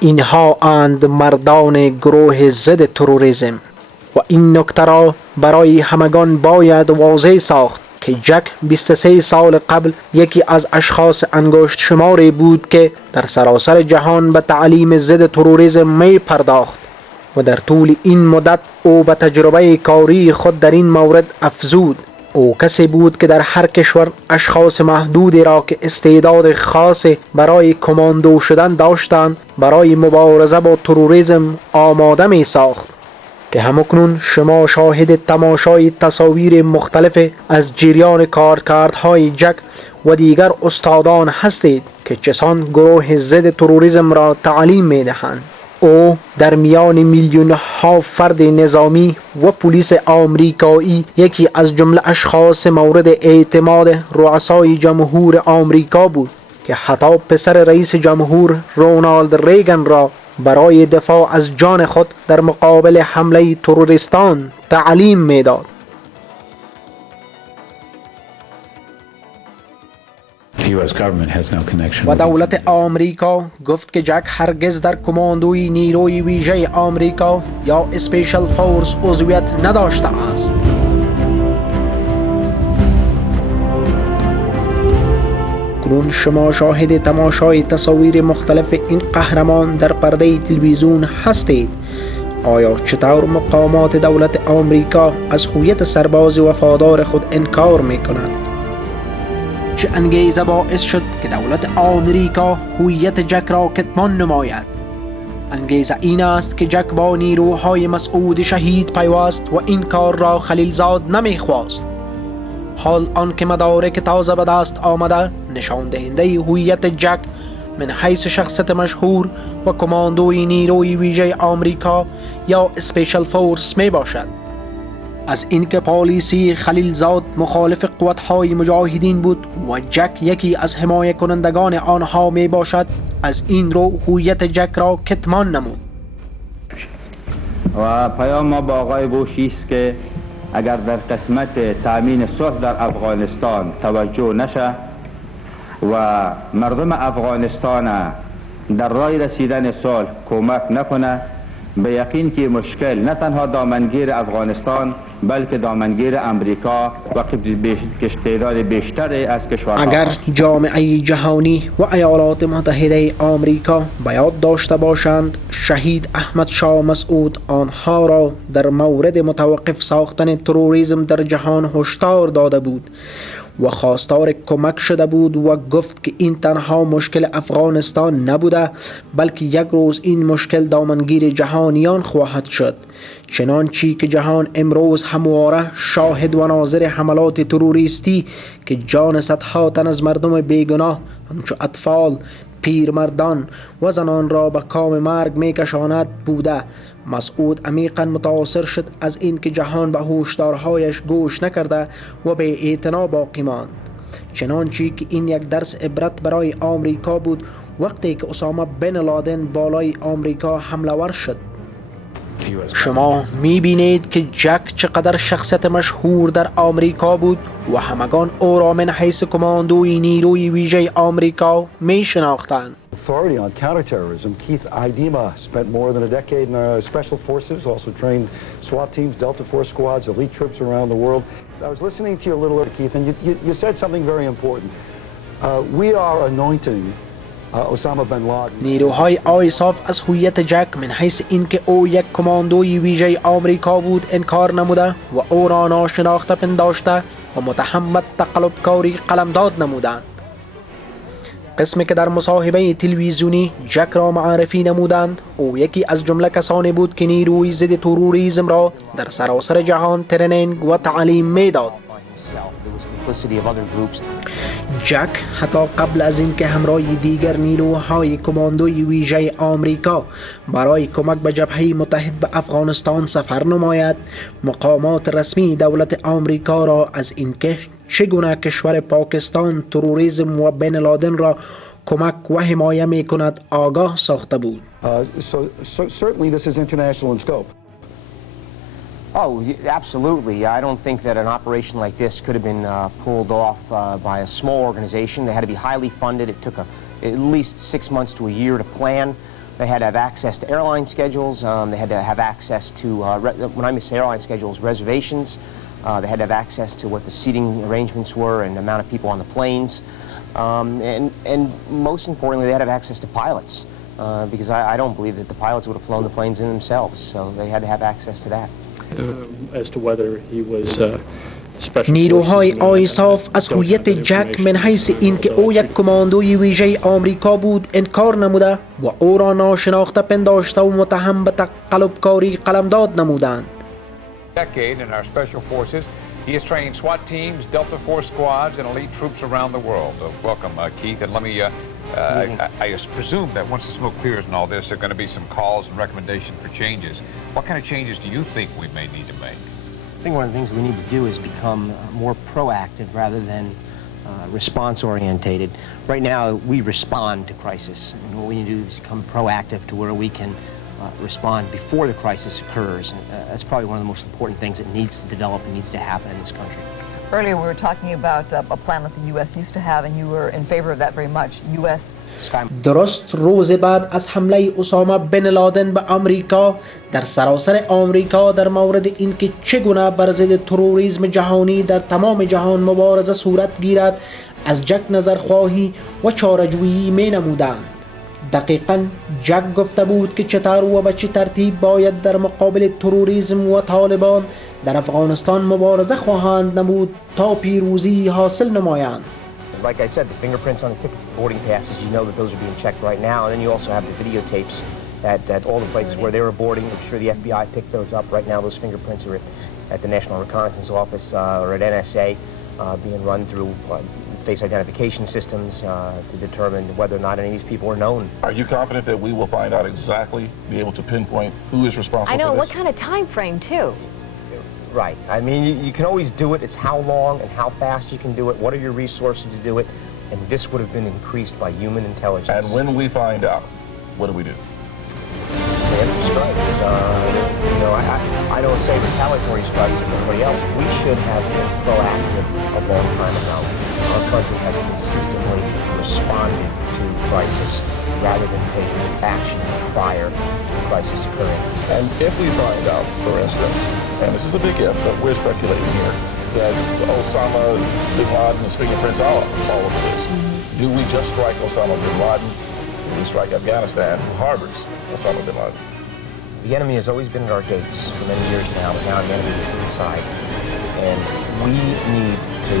اینها اند مردان گروه ضد تروریسم و این نکته را برای همگان باید واضح ساخت که جک 23 سال قبل یکی از اشخاص انگشت شماری بود که در سراسر جهان به تعلیم ضد تروریسم می پرداخت و در طول این مدت او به تجربه کاری خود در این مورد افزود. او کسی بود که در هر کشور اشخاص محدودی را که استعداد خاص برای کماندو شدن داشتند برای مبارزه با تروریسم آماده می ساخت که همکنون شما شاهد تماشای تصاویر مختلف از جریان کارکردهای جک و دیگر استادان هستید که چسان گروه ضد تروریسم را تعلیم می دهند. او در میان میلیون ها فرد نظامی و پلیس آمریکایی یکی از جمله اشخاص مورد اعتماد رؤسای جمهور آمریکا بود که حتی پسر رئیس جمهور رونالد ریگن را برای دفاع از جان خود در مقابل حمله تروریستان تعلیم میداد. و دولت آمریکا گفت که جک هرگز در کماندوی نیروی ویژه آمریکا یا اسپیشل فورس عضویت نداشته است. کنون شما شاهد تماشای تصاویر مختلف این قهرمان در پرده تلویزیون هستید. آیا چطور مقامات دولت آمریکا از هویت سرباز وفادار خود انکار میکنند؟ چه انگیزه باعث شد که دولت آمریکا هویت جک را کتمان نماید؟ انگیزه این است که جک با نیروهای مسعود شهید پیوست و این کار را خلیلزاد نمیخواست. حال آنکه مدارک تازه به دست آمده نشان دهنده هویت جک من حیث شخصیت مشهور و کماندوی نیروی ویژه آمریکا یا اسپیشل فورس می باشد. از اینکه پالیسی خلیلزاد مخالف قوت‌های مجاهدین بود و جک یکی از حمایت کنندگان آنها می باشد، از این رو هویت جک را کتمان نمود. و پیام ما با آقای بوشی است که اگر در قسمت تأمین صلح در افغانستان توجه نشه و مردم افغانستان در راه رسیدن صلح کمک نکنه، به یقین که مشکل نه تنها دامنگیر افغانستان بلکه دامنگیر امریکا و تعداد بیشتری از کشورها. اگر جامعه جهانی و ایالات متحده آمریکا به یاد داشته باشند شهید احمد شاه مسعود آنها را در مورد متوقف ساختن تروریسم در جهان هشدار داده بود و خواستار کمک شده بود و گفت که این تنها مشکل افغانستان نبوده بلکه یک روز این مشکل دامنگیر جهانیان خواهد شد، چنانچه که جهان امروز همواره شاهد و ناظر حملات تروریستی که جان صدها تن از مردم بیگناه همچو اطفال، پیرمردان و زنان را به کام مرگ میکشاند بوده. مسعود عمیقا متاثر شد از اینکه جهان به هشدارهایش گوش نکرده و به اعتنا باقی ماند، چنانچه که این یک درس عبرت برای آمریکا بود وقتی که اسامه بن لادن بالای آمریکا حمله ور شد. شما میبینید که جک چقدر شخصیت مشهور در آمریکا بود و همگان او را من حیث کماندوی نیروی ویژه آمریکا میشناختند. Authority on counterterrorism, Keith Idema spent more than a decade in special forces, also trained SWAT teams, Delta Force squads, elite troops around the world. I was listening to you a little earlier, Keith, and you said something very important. We are anointing Osama bin Laden. نیروهای آیساف از هویت جک من حیث اینکه او یک کماندوی ویژه آمریکا بود انکار نموده و او را ناشناخته پنداشته و متهم به تقلبکاری قلمداد نمودند. قسمی که در مصاحبه تلویزیونی جک را معرفی نمودند، او یکی از جمله کسانی بود که نیروی ضد تروریسم را در سراسر جهان ترینینگ و تعلیم میداد. جک حتی قبل از اینکه همراه دیگر نیروهای کماندوی ویژه آمریکا برای کمک به جبهه متحد به افغانستان سفر نماید، مقامات رسمی دولت آمریکا را از اینکه چگونه کشور پاکستان تروریسم و بن لادن را کمک و حمایه می کند آگاه ساخته بود. So certainly this is international in scope. Oh, absolutely. I don't think that an operation like this could have been pulled off by a small organization. They had to be highly funded. It took at least 6 months to a year to plan. They had to have access to airline schedules. They had to have access to, when I say airline schedules, reservations. They had to have access to what the seating arrangements were and the amount of people on the planes. And most importantly, they had to have access to pilots. Because I don't believe that the pilots would have flown the planes in themselves. So they had to have access to that. As to whether he was نیروهای آیساف از هویت جک من حیث اینکه او یک کماندوی ویژه آمریکا بود انکار نموده و او را ناشناخته پنداشته و متهم به تقلبکاری قلمداد نمودند. Decade in our special forces, he has trained SWAT teams, Delta Force squads, and elite troops around the world. Welcome, Keith, and let me. I presume that once the smoke clears and all this, there are going to be some calls and recommendations for changes. What kind of changes do you think we may need to make? I think one of the things we need to do is become more proactive rather than response-orientated. Right now, we respond to crisis. And what we need to do is become proactive to where we can respond before the crisis occurs. That's probably one of the most important things that needs to develop and needs to happen in this country. Earlier we were talking about a plan that the U.S. used to have, and you were in favor of that very much. U.S. درست روز بعد از حمله اسامه بن لادن به آمریکا در سراسر آمریکا در مورد اینکه چگونه بر ضد تروریسم جهانی در تمام جهان مبارزه صورت گیرد از جک نظرخواهی و چاره‌جویی می نمودند. دقیقاً جک گفته بود که چطور و به چه ترتیب باید در مقابل تروریسم و طالبان در افغانستان مبارزه خواهند نمود تا پیروزی حاصل نمایند. Like I said, the fingerprints on the ticket boarding passes, you know that those are being checked right now, and then you also have the videotapes at all the places where they were boarding. I'm sure the FBI picked those up. Right now those fingerprints are at the National Reconnaissance Office or at NSA being run through face identification systems to determine whether or not any of these people are known. Are you confident that we will find out exactly, be able to pinpoint who is responsible I know, for this? what kind of time frame too? Right. I mean, you can always do it. It's how long and how fast you can do it. What are your resources to do it? And this would have been increased by human intelligence. And when we find out, what do we do? Preemptive strikes. I don't say retaliatory strikes like everybody else. We should have been proactive a long time ago. Our country has consistently responded to crisis rather than taking action prior to the crisis occurring. And if we find out, for instance, and this is a big if, but we're speculating here, that Osama bin Laden's fingerprints are all over this. Do we just strike Osama bin Laden? Do we strike Afghanistan, who harbors Osama bin Laden? The enemy has always been at our gates for many years now, but now the enemy is inside. And we need to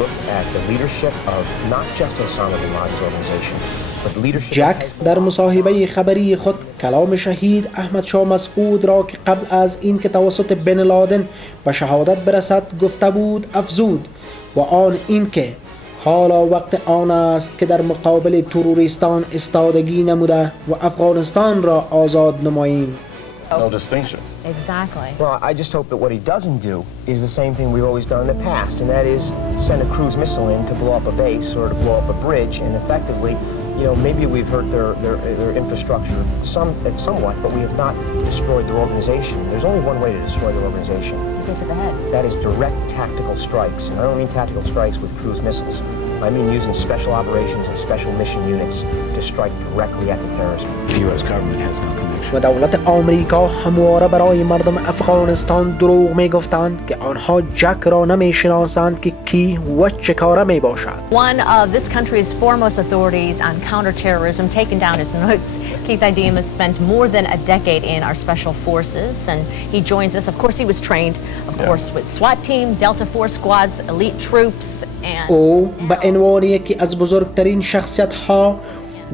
look at the leadership of not just Osama bin Laden's organization, but the leadership جک در مصاحبه خبری خود کلام شهید احمد شاه مسعود را که قبل از این که توسط بن لادن به شهادت برسد گفته بود افزود و آن این که حالا وقت آن است که در مقابل تروریستان استادگی نموده و افغانستان را آزاد نماییم. No distinction. Exactly. Well, I just hope that what he doesn't do is the same thing we've always done in the past, and that is send a cruise missile in to blow up a base or to blow up a bridge, and effectively, maybe we've hurt their infrastructure somewhat, but we have not destroyed their organization. There's only one way to destroy their organization. Go to the head. That is direct tactical strikes, and I don't mean tactical strikes with cruise missiles. I mean using special operations and special mission units to strike directly at the terrorism. The U.S. government has no connection. و دولت آمریکا همواره برای مردم افغانستان دروغ می گفتند که آنها جک را نمی شناسند که کی و چه کاره می باشد. One of this country's foremost authorities on counterterrorism taken down his notes. Keith Idema spent more than a decade in our special forces, and he joins us. Of course, he was trained, with SWAT team, Delta Force squads, elite troops, and... او به عنوان یکی از بزرگترین شخصیت‌ها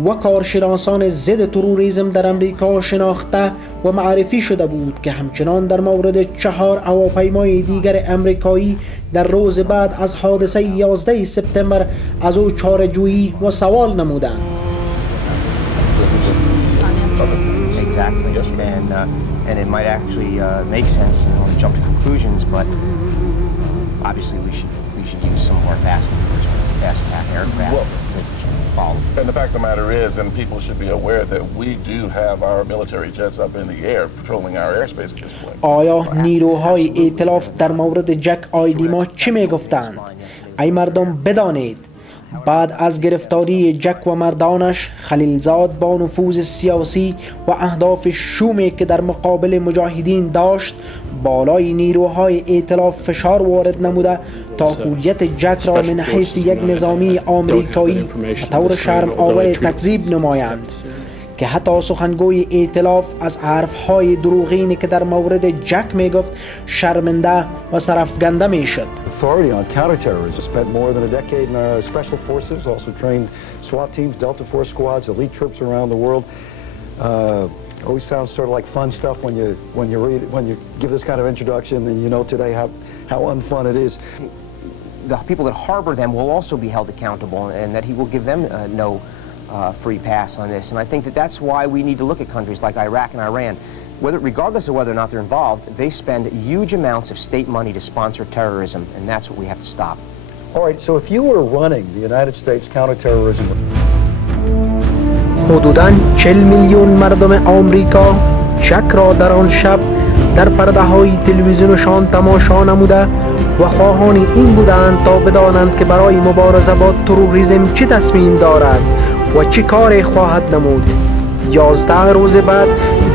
و کارشناسان ضد تروریسم در امریکا شناخته و معرفی شده بود که همچنان در مورد 4 هواپیمای دیگر امریکایی در روز بعد از حادثه 11 سپتامبر از او چاره‌جویی و سوال نمودند. Exactly, and it might actually make sense and want to jump to conclusions, but obviously we should use some of our fast path aircraft to follow. And the fact of the matter is, and people should be aware that we do have our military jets up in the air patrolling our airspace at this point. آیا نیروهای ائتلاف در مورد جک آیدیما چه میگفتند؟ ای مردم بدانید بعد از گرفتاری جک و مردانش خلیلزاد با نفوذ سیاسی و اهداف شومی که در مقابل مجاهدین داشت بالای نیروهای ائتلاف فشار وارد نموده تا هویت جک را من حیث یک نظامی آمریکایی به طور شرم آور تکذیب نمایند که حتی سخنگوی ائتلاف از حرفهای دروغینی که در مورد جک میگفت شرمنده و سرافکنده میشد. Authority on counterterrorism. Spent more than a decade in our special forces. Also trained SWAT teams, Delta Force squads, elite troops around the world. Always sounds sort of like fun stuff when you give this kind of introduction, and you know today how unfun it is. The people that harbor them will also be held accountable, and that he will give them no free pass on this. And I think that that's why we need to look at countries like Iraq and Iran. Regardless of whether or not they're involved, they spend huge amounts of state money to sponsor terrorism, and that's what we have to stop. All right, so if you were running the United States counterterrorism... حدوداً 40 میلیون مردم آمریکا جک را در آن شب در پرده های تلویزیونشان تماشا نموده و خواهان این بودند تا بدانند که برای مبارزه با تروریسم چه تصمیم دارد و چه کار خواهد نمود. 11 روز بعد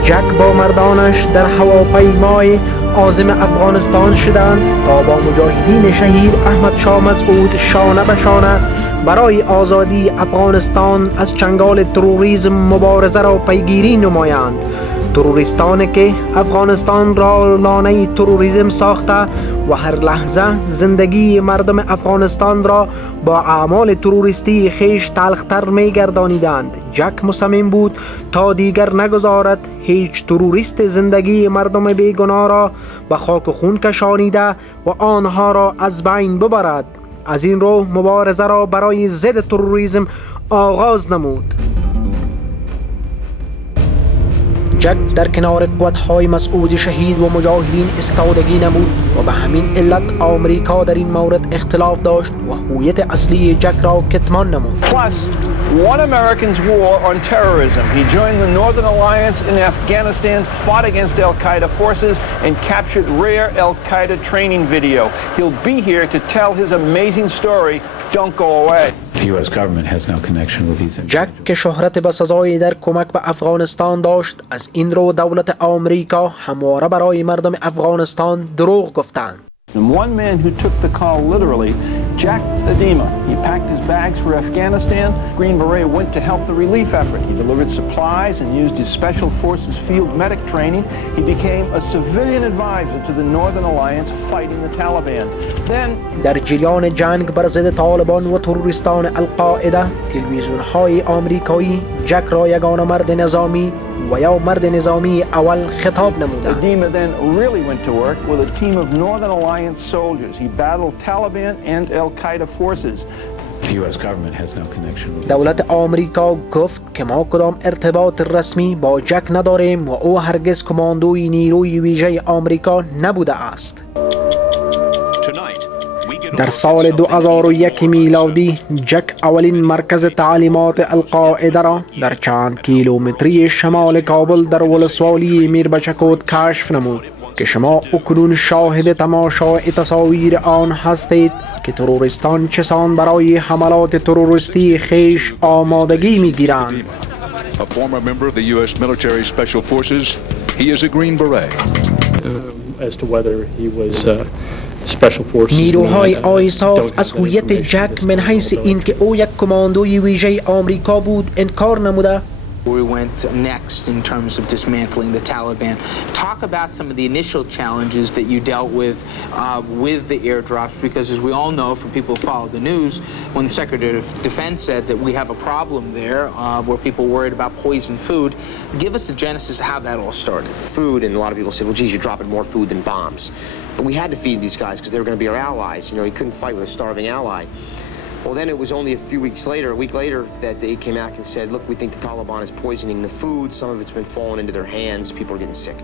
جک با مردانش در هواپیمای عازم افغانستان شدند تا با مجاهدین شهید احمد شاه مسعود شانه به شانه برای آزادی افغانستان از چنگال تروریسم مبارزه را پیگیری نمایند. تروریستانی که افغانستان را لانه تروریسم ساخته و هر لحظه زندگی مردم افغانستان را با اعمال تروریستی خیش تلختر می گردانیدند. جک مصمم بود تا دیگر نگذارد هیچ تروریست زندگی مردم بیگناه را به خاک و خون کشانیده و آنها را از بین ببرد. از این رو مبارزه را برای ضد تروریسم آغاز نمود. جک در کنار قوت‌های مسعود شهید و مجاهدین استادگی نمود و به همین علت آمریکا در این مورد اختلاف داشت و هویت اصلی جک را کتمان نمود. Plus, won America's war on terrorism. He joined the Northern Alliance in Afghanistan, fought against Al-Qaeda forces, and captured rare Al-Qaeda training video. He'll be here to tell his amazing story. Don't go away. The U.S. government has no connection with these. جک که شهرت بسزایی در کمک به افغانستان داشت، از این رو دولت آمریکا همواره برای مردم افغانستان دروغ گفتند. One man who took the call literally, Jack Idema. He packed his bags for Afghanistan. Green Beret went to help the relief effort. He delivered supplies and used his Special Forces field medic training. He became a civilian advisor to the Northern Alliance fighting the Taliban. Then در جریان جنگ بر ضد طالبان و تروریستان القاعده، تلویزیون‌های آمریکایی جک را یگانه مرد نظامی و یا مرد نظامی اول خطاب نمودند. Idema then really went to work with a team of Northern Alliance soldiers. He battled Taliban and Al-Qaeda forces. The U.S. government has no connection with دولت آمریکا گفت که ما کدام ارتباط رسمی با جک نداریم و او هرگز کماندوی نیروی ویژه آمریکا نبوده است. در سال 2001 میلادی جک اولین مرکز تعلیمات القاعده را در چند کیلومتری شمال کابل در ولسوالی میربچکود کشف نمود که شما اکنون شاهد تماشای تصاویر آن هستید که تروریستان چسان برای حملات تروریستی خیش آمادگی میگیرند. A former member of the U.S. military special forces, he is a Green Beret. as to whether he was special forces. نیروهای آیساف از هویت جک من حیث اینکه او یک کماندوی ویژه آمریکا بود انکار نموده. We went next in terms of dismantling the Taliban. Talk about some of the initial challenges that you dealt with the airdrops, because as we all know from people who follow the news, when the Secretary of Defense said that we have a problem there where people worried about poisoned food, give us the genesis of how that all started. Food, and a lot of people said, well, geez, you're dropping more food than bombs. But we had to feed these guys because they were going to be our allies. You know, you couldn't fight with a starving ally. Well, then it was only a week later, that they came out and said, look, we think the Taliban is poisoning the food. Some of it's been falling into their hands. People are getting sick.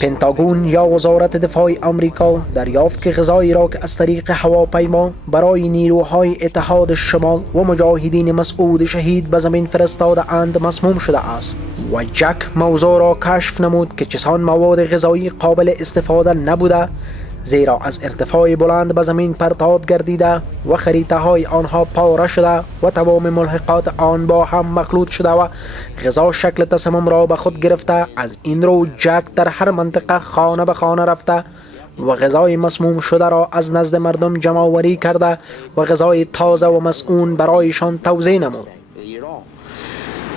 پنتاگون یا وزارت دفاع آمریکا دریافت که غذایی را که از طریق هواپیما برای نیروهای اتحاد شمال و مجاهدین مسعود شهید به زمین فرستاده اند مسموم شده است و جک موضوع را کشف نمود که چسان مواد غذایی قابل استفاده نبوده، زیرا از ارتفاع بلند به زمین پرتاب گردیده و خریطه های آنها پاره شده و تمام ملحقات آن با هم مخلوط شده و غذا شکل تسمم را به خود گرفته. از این رو جک در هر منطقه خانه به خانه رفته و غذای مسموم شده را از نزد مردم جمع آوری کرده و غذای تازه و مسئول برایشان توزیع نمود.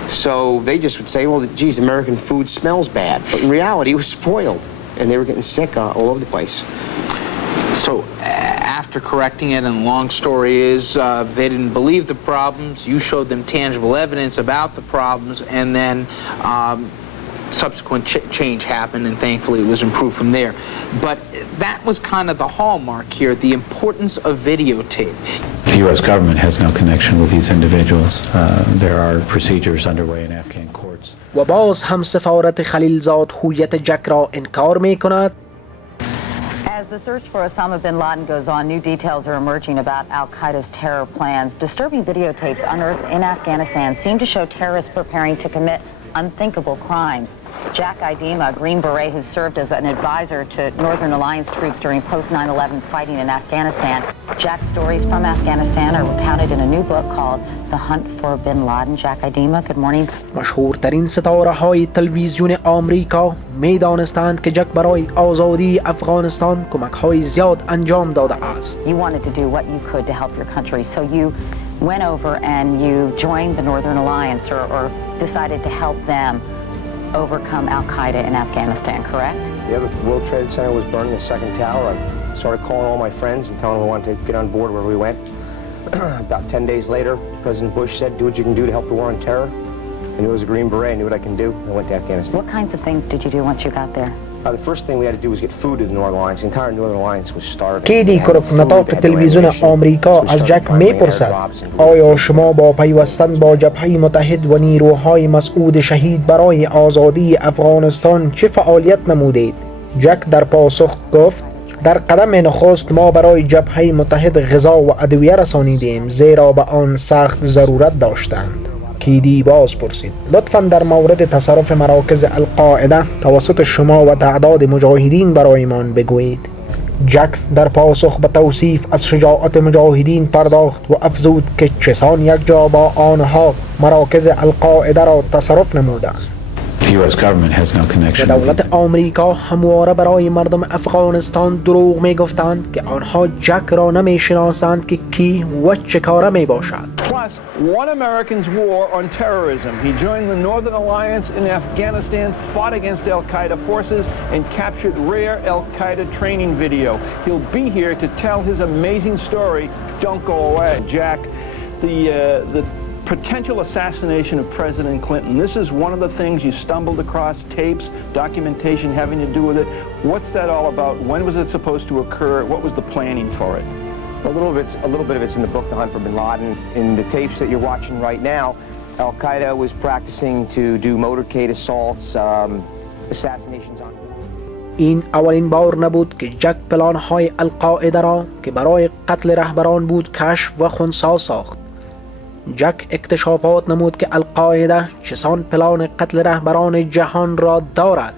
So they just would say, well, geez, American food smells bad. But in reality, it was spoiled. And they were getting sick all over the place. So after correcting it, and the long story is, they didn't believe the problems. You showed them tangible evidence about the problems, and then subsequent change happened, and thankfully it was improved from there. But that was kind of the hallmark here, the importance of videotape. The U.S. government has no connection with these individuals. There are procedures underway in Afghan courts. و باز هم سفارت خلیلزاد هویت جک را انکار می کند. As As the search for Osama bin Laden goes on, new details are emerging about al-Qaeda's terror plans. Disturbing videotapes unearthed in Afghanistan seem to show terrorists preparing to commit unthinkable crimes. Jack Idema, a Green Beret who served as an advisor to Northern Alliance troops during post-9/11 fighting in Afghanistan. Jack's stories from Afghanistan are recounted in a new book called The Hunt for bin Laden. Jack Idema, good morning. مشهورترین ستاره های تلویزیون آمریکا می‌دانستند که جک برای آزادی افغانستان کمک‌های زیاد انجام داده است. You wanted to do what you could to help your country, so you went over and you joined the Northern Alliance or decided to help them overcome al-Qaeda in Afghanistan, correct? Yeah, the World Trade Center was burning, the second tower. I started calling all my friends and telling them we wanted to get on board wherever we went. About 10 days later, President Bush said, do what you can do to help the war on terror. I knew I was a Green Beret, I knew what I can do. I went to Afghanistan. What kinds of things did you do once you got there? The first thing we had to do was get food to the Northern Alliance. The entire Northern Alliance was starving. کیدی کرپ نطاق تلویزیون آمریکا از جک میپرسد آیا شما با پیوستن با جبهه متحد و نیروهای مسعود شهید برای آزادی افغانستان چه فعالیت نمودید؟ جک در پاسخ گفت در قدم نخست ما برای جبهه متحد غذا و ادویه رسانیدیم زیرا به آن سخت ضرورت داشتند. کیدی باز پرسید لطفاً در مورد تصرف مراکز القاعده توسط شما و تعداد مجاهدین برایمان بگویید. جک در پاسخ به توصیف از شجاعت مجاهدین پرداخت و افزود که چسان یک جا با آنها مراکز القاعده را تصرف نمودند. دولت آمریکا همواره برای مردم افغانستان دروغ می گفتند که آنها جک را نمی شناسند که کی و چه کاره می باشد. Plus, won America's war on terrorism. He joined the Northern Alliance in Afghanistan, fought against al-Qaeda forces, and captured rare al-Qaeda training video. He'll be here to tell his amazing story. Don't go away. Jack, the potential assassination of President Clinton. This is one of the things you stumbled across, tapes, documentation having to do with it. What's that all about? When was it supposed to occur? What was the planning for it? A little bit of it's in the book, The Hunt for bin Laden. In the tapes that you're watching right now, al-Qaeda was practicing to do motorcade assaults, assassinations on... این اولین بار نبود که جک پلان‌های القاعده را که برای قتل رهبران بود کشف و خنثی ساخت. جک اکتشافات نمود که القاعده چسان پلان قتل رهبران جهان را دارد.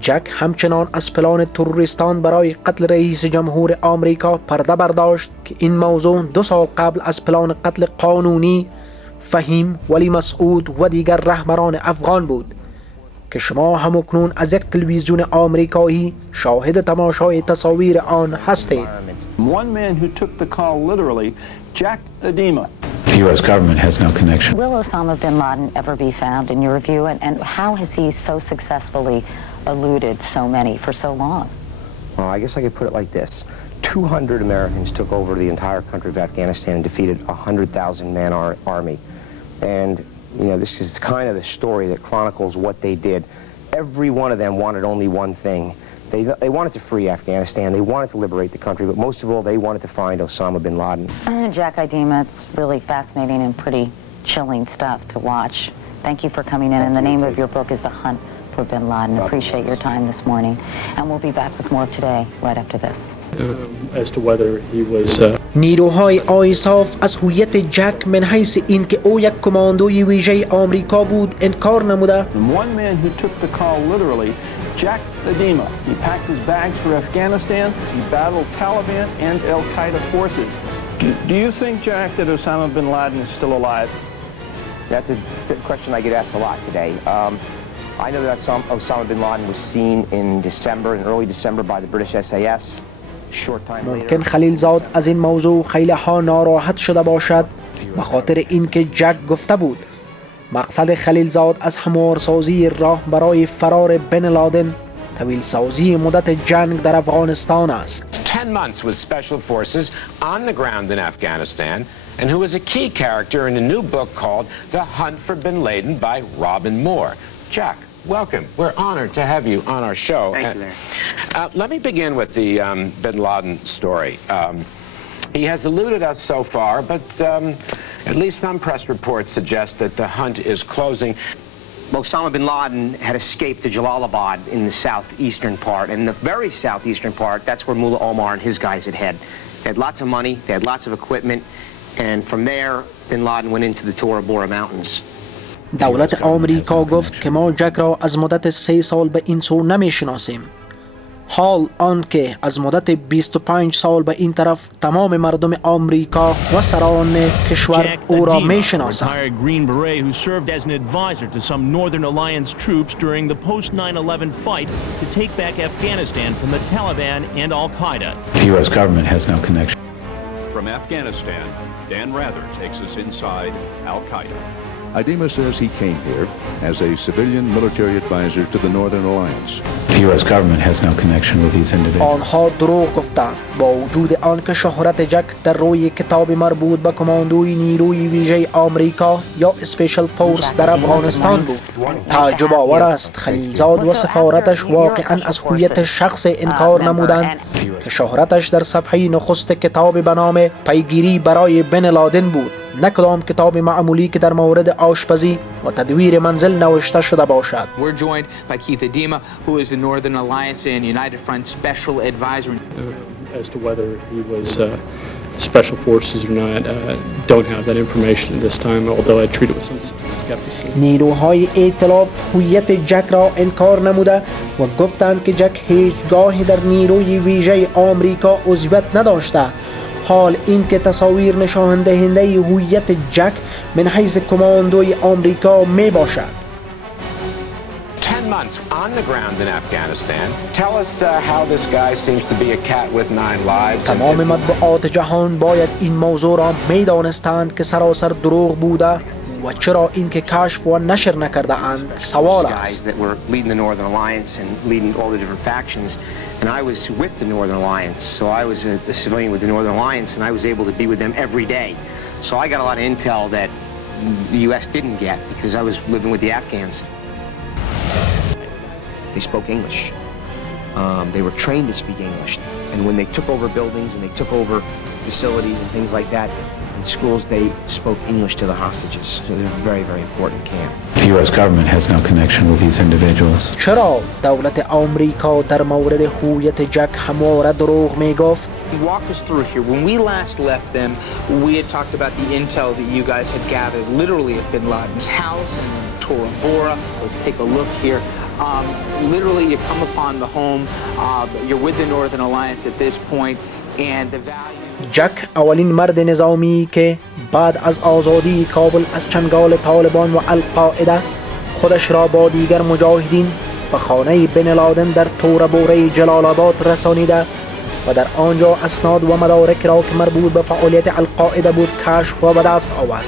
جک همچنان از پلان تروریستان برای قتل رئیس جمهور آمریکا پرده برداشت که این موضوع 2 سال قبل از پلان قتل قانونی فهیم، ولی مسعود و دیگر رهبران افغان بود که شما همکنون از یک تلویزیون آمریکایی شاهد تماشای تصاویر آن هستید. One man who took the call literally, Jack Idema. The U.S. government has no connection. Will Osama bin Laden ever be found, in your view, and how has he so successfully eluded so many for so long? Well, I guess I could put it like this. 200 Americans took over the entire country of Afghanistan and defeated a 100,000-man army. And, you know, this is kind of the story that chronicles what they did. Every one of them wanted only one thing. They wanted to free Afghanistan, they wanted to liberate the country, but most of all, they wanted to find Osama bin Laden. Jack Idema, it's really fascinating and pretty chilling stuff to watch. Thank you for coming in, and the name of your book is The Hunt for bin Laden. Appreciate your time this morning, and we'll be back with more today, right after this. As to whether he was... نیروهای آیساف از هویت جک من حیث اینکه او یک کماندوی ویژه آمریکا بود انکار نموده. One man who took the call literally, Jack Idema. He packed his bags for Afghanistan. He battled Taliban and al-Qaeda forces. Do you think, Jack, that Osama bin Laden is still alive? That's a question I get asked a lot today. I know that Osama bin Laden was seen in December, in early December, by the British SAS. ممکن خلیل زاد از این موضوع خیلی ها ناراحت شده باشد به خاطر اینکه جک گفته بود مقصد خلیل زاد از هموارسازی راه برای فرار بن لادن طویل سازی مدت جنگ در افغانستان است. 10 months with special forces on the ground in Afghanistan and who is a key character in a new book called The Hunt for bin Laden by Robin Moore. Jack, welcome. We're honored to have you on our show. Thank you. Let me begin with the bin Laden story. He has eluded us so far, but at least some press reports suggest that the hunt is closing. Osama bin Laden had escaped to Jalalabad in the southeastern part. And the very southeastern part, that's where Mullah Omar and his guys had head. They had lots of money, they had lots of equipment, and from there, bin Laden went into the Tora Bora Mountains. دولت آمریکا گفت که ما جک را از مدت 3 سال به این سو نمیشناسیم. حال آنکه از مدت 25 سال به این طرف تمام مردم آمریکا و سران کشور او را میشناسند. Retired Green Beret who served as an advisor to some Northern Alliance troops during the post-9/11 fight to take back Afghanistan from the Taliban and Al-Qaeda. The U.S. government has no connection. From Afghanistan, Dan Rather takes us inside Al-Qaeda. Idema says he came here as a civilian military advisor to the Northern Alliance. The U.S. government has no connection with these individuals. آنها دروغ گفتند با وجود آنکه شهرت جک در روی کتاب مربوط به کماندوی نیروی ویژه آمریکا یا اسپیشل فورس در افغانستان بود. تعجب آور است خلیلزاد و سفارتش واقعا از هویت شخص انکار نمودند که شهرتش در صفحه نخست کتاب به نام پیگیری برای بن لادن بود، نه کدام کتاب معمولی که در مورد آشپزی و تدویر منزل نوشته شده باشد. We're joined by Keith Idema, who is the Northern Alliance and United Front Special Advisor. As to whether he was Special Forces or not, don't have that information at this time, although I treat it with some skepticism. نیروهای ائتلاف هویت جک را انکار نموده و گفتند که جک هیچگاه در نیروی ویژه آمریکا عضویت نداشته. حال این که تصاویر نشان دهنده هویت جک من حیث کماندوی آمریکا می باشد. 10 months on the ground in Afghanistan. Tell us how this guy seems to be a cat with 9 lives. تمام مطبوعات جهان باید این موضوع را می دانستند که سراسر دروغ بوده و چرا این که کشف و نشر نکرده اند سوال است. And I was with the Northern Alliance, so I was a civilian with the Northern Alliance, and I was able to be with them every day. So I got a lot of intel that the U.S. didn't get because I was living with the Afghans. They spoke English. They were trained to speak English. And when they took over buildings and they took over facilities and things like that, in schools, they spoke English to the hostages. So they're a very, very important camp. The U.S. government has no connection with these individuals. چرا دولت آمریکا در مورد هویت جک همواره دروغ می گفت؟ Walk us through here. When we last left them, we had talked about the intel that you guys had gathered literally at bin Laden's house in Tora Bora. Let's take a look here. Literally, you come upon the home. You're with the Northern Alliance at this point, and the value. جک اولین مرد نظامی که بعد از آزادی کابل از چنگال طالبان و القاعده خودش را با دیگر مجاهدین به خانه بن لادن در تور بوره جلال آباد رسانیده و در آنجا اسناد و مدارک را که مربوط به فعالیت القاعده بود کشف و به دست آورد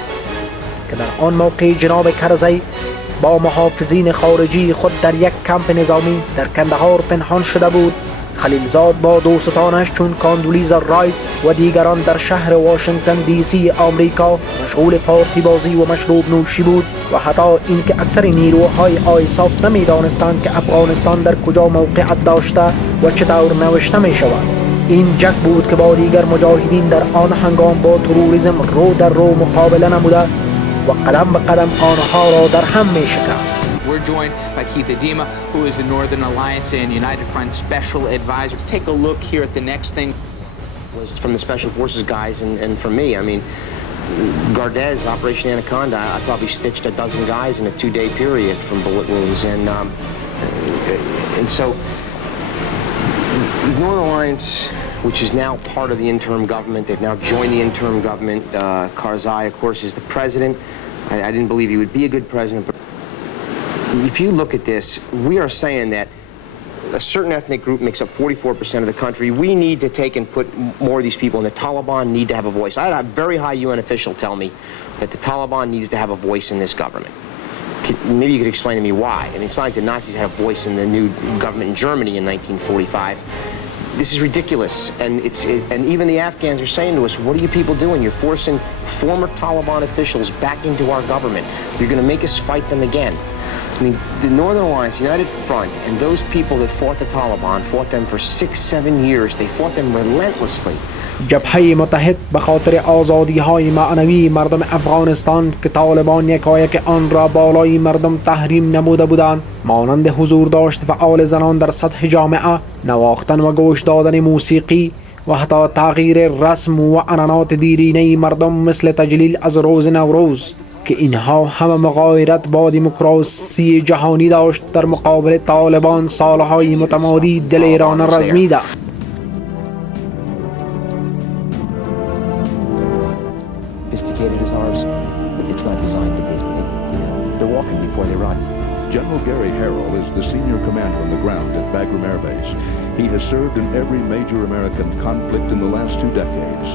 که در آن موقع جناب کرزی با محافظین خارجی خود در یک کمپ نظامی در کندهار پنهان شده بود. خلیلزاد با دوستانش چون کاندولیزا رایس و دیگران در شهر واشنگتن دی سی آمریکا مشغول پارتی بازی و مشروب نوشی بود و حتی اینکه اکثر نیروهای آیساف نمیدانستند که افغانستان در کجا موقعیت داشته و چطور نوشته می شود. این جک بود که با دیگر مجاهدین در آن هنگام با تروریسم رو در رو مقابله نموده و قدم به قدم آنها را در هم می شکست. We're joined by Keith Idema, who is the Northern Alliance and United Front Special Advisor. Let's take a look here at the next thing. Was from the Special Forces guys and from me. I mean, Gardez, Operation Anaconda, I probably stitched 12 guys in a 2-day period from bullet wounds. And so, the Northern Alliance, which is now part of the interim government, they've now joined the interim government. Karzai, of course, is the president. I didn't believe he would be a good president, but if you look at this, we are saying that a certain ethnic group makes up 44% of the country. We need to take and put more of these people, and the Taliban need to have a voice. I had a very high UN official tell me that the Taliban needs to have a voice in this government. Maybe you could explain to me why. I mean, it's not like the Nazis had a voice in the new government in Germany in 1945. This is ridiculous, and even the Afghans are saying to us, what are you people doing? You're forcing former Taliban officials back into our government. You're going to make us fight them again. I mean, the Northern Alliance, United Front, and those people that fought the Taliban fought them for 6-7 years. They fought them relentlessly. جبهه متحد به خاطر آزادی های معنوی مردم افغانستان که طالبان یکایک آن را بالای مردم تحریم نموده بودند، مانند حضور داشت فعال زنان در سطح جامعه، نواختن و گوش دادن موسیقی و حتی تغییر رسم و عنعنات دیرینه مردم مثل تجلیل از روز نوروز که اینها همه مغایرت با دموکراسی جهانی داشت در مقابل طالبان سالهای متمادی دل ایران رزمیده. General Gary Harrell is the senior commander on the ground at Bagram Air Base. He has served in every major American conflict in the last 2 decades.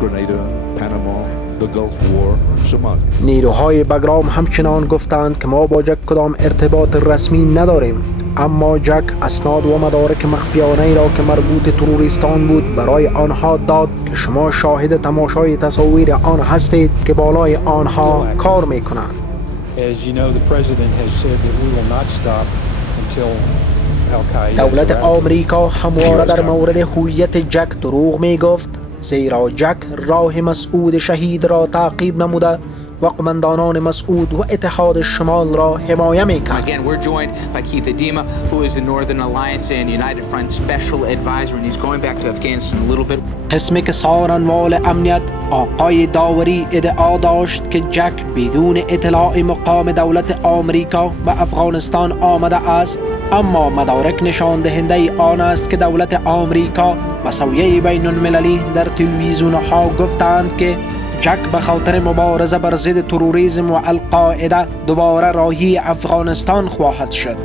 Grenada, Panama, the Gulf War, Somalia. نیروهای بگرام همچنان گفتند که ما با جک کدام ارتباط رسمی نداریم، اما جک اسناد و مدارک مخفیانه را که مربوط تروریستان بود برای آنها داد که شما شاهد تماشای تصاویر آن هستید که بالای آنها کار میکنند. As you know, the president has said that we will not stop until Al-Qaeda. دولت آمریکا همواره در مورد هویت جک دروغ می گفت، زیرا جک راه مسعود شهید را تعقیب نموده و قماندانان مسعود و اتحاد شمال را حمایه می کرد. Again, we're joined by Keith Idema, who is the Northern Alliance and United Front Special Advisor, and he's going back to Afghanistan a little bit. قسمی که سارنوال امنیت آقای داوری ادعا داشت که جک بدون اطلاع مقام دولت آمریکا به افغانستان آمده است، اما مدارک نشان دهنده آن است که دولت آمریکا و سویه بین المللی در تلویزیون ها گفتند که جک به خاطر مبارزه بر ضد تروریسم و القاعده دوباره راهی افغانستان خواهد شد.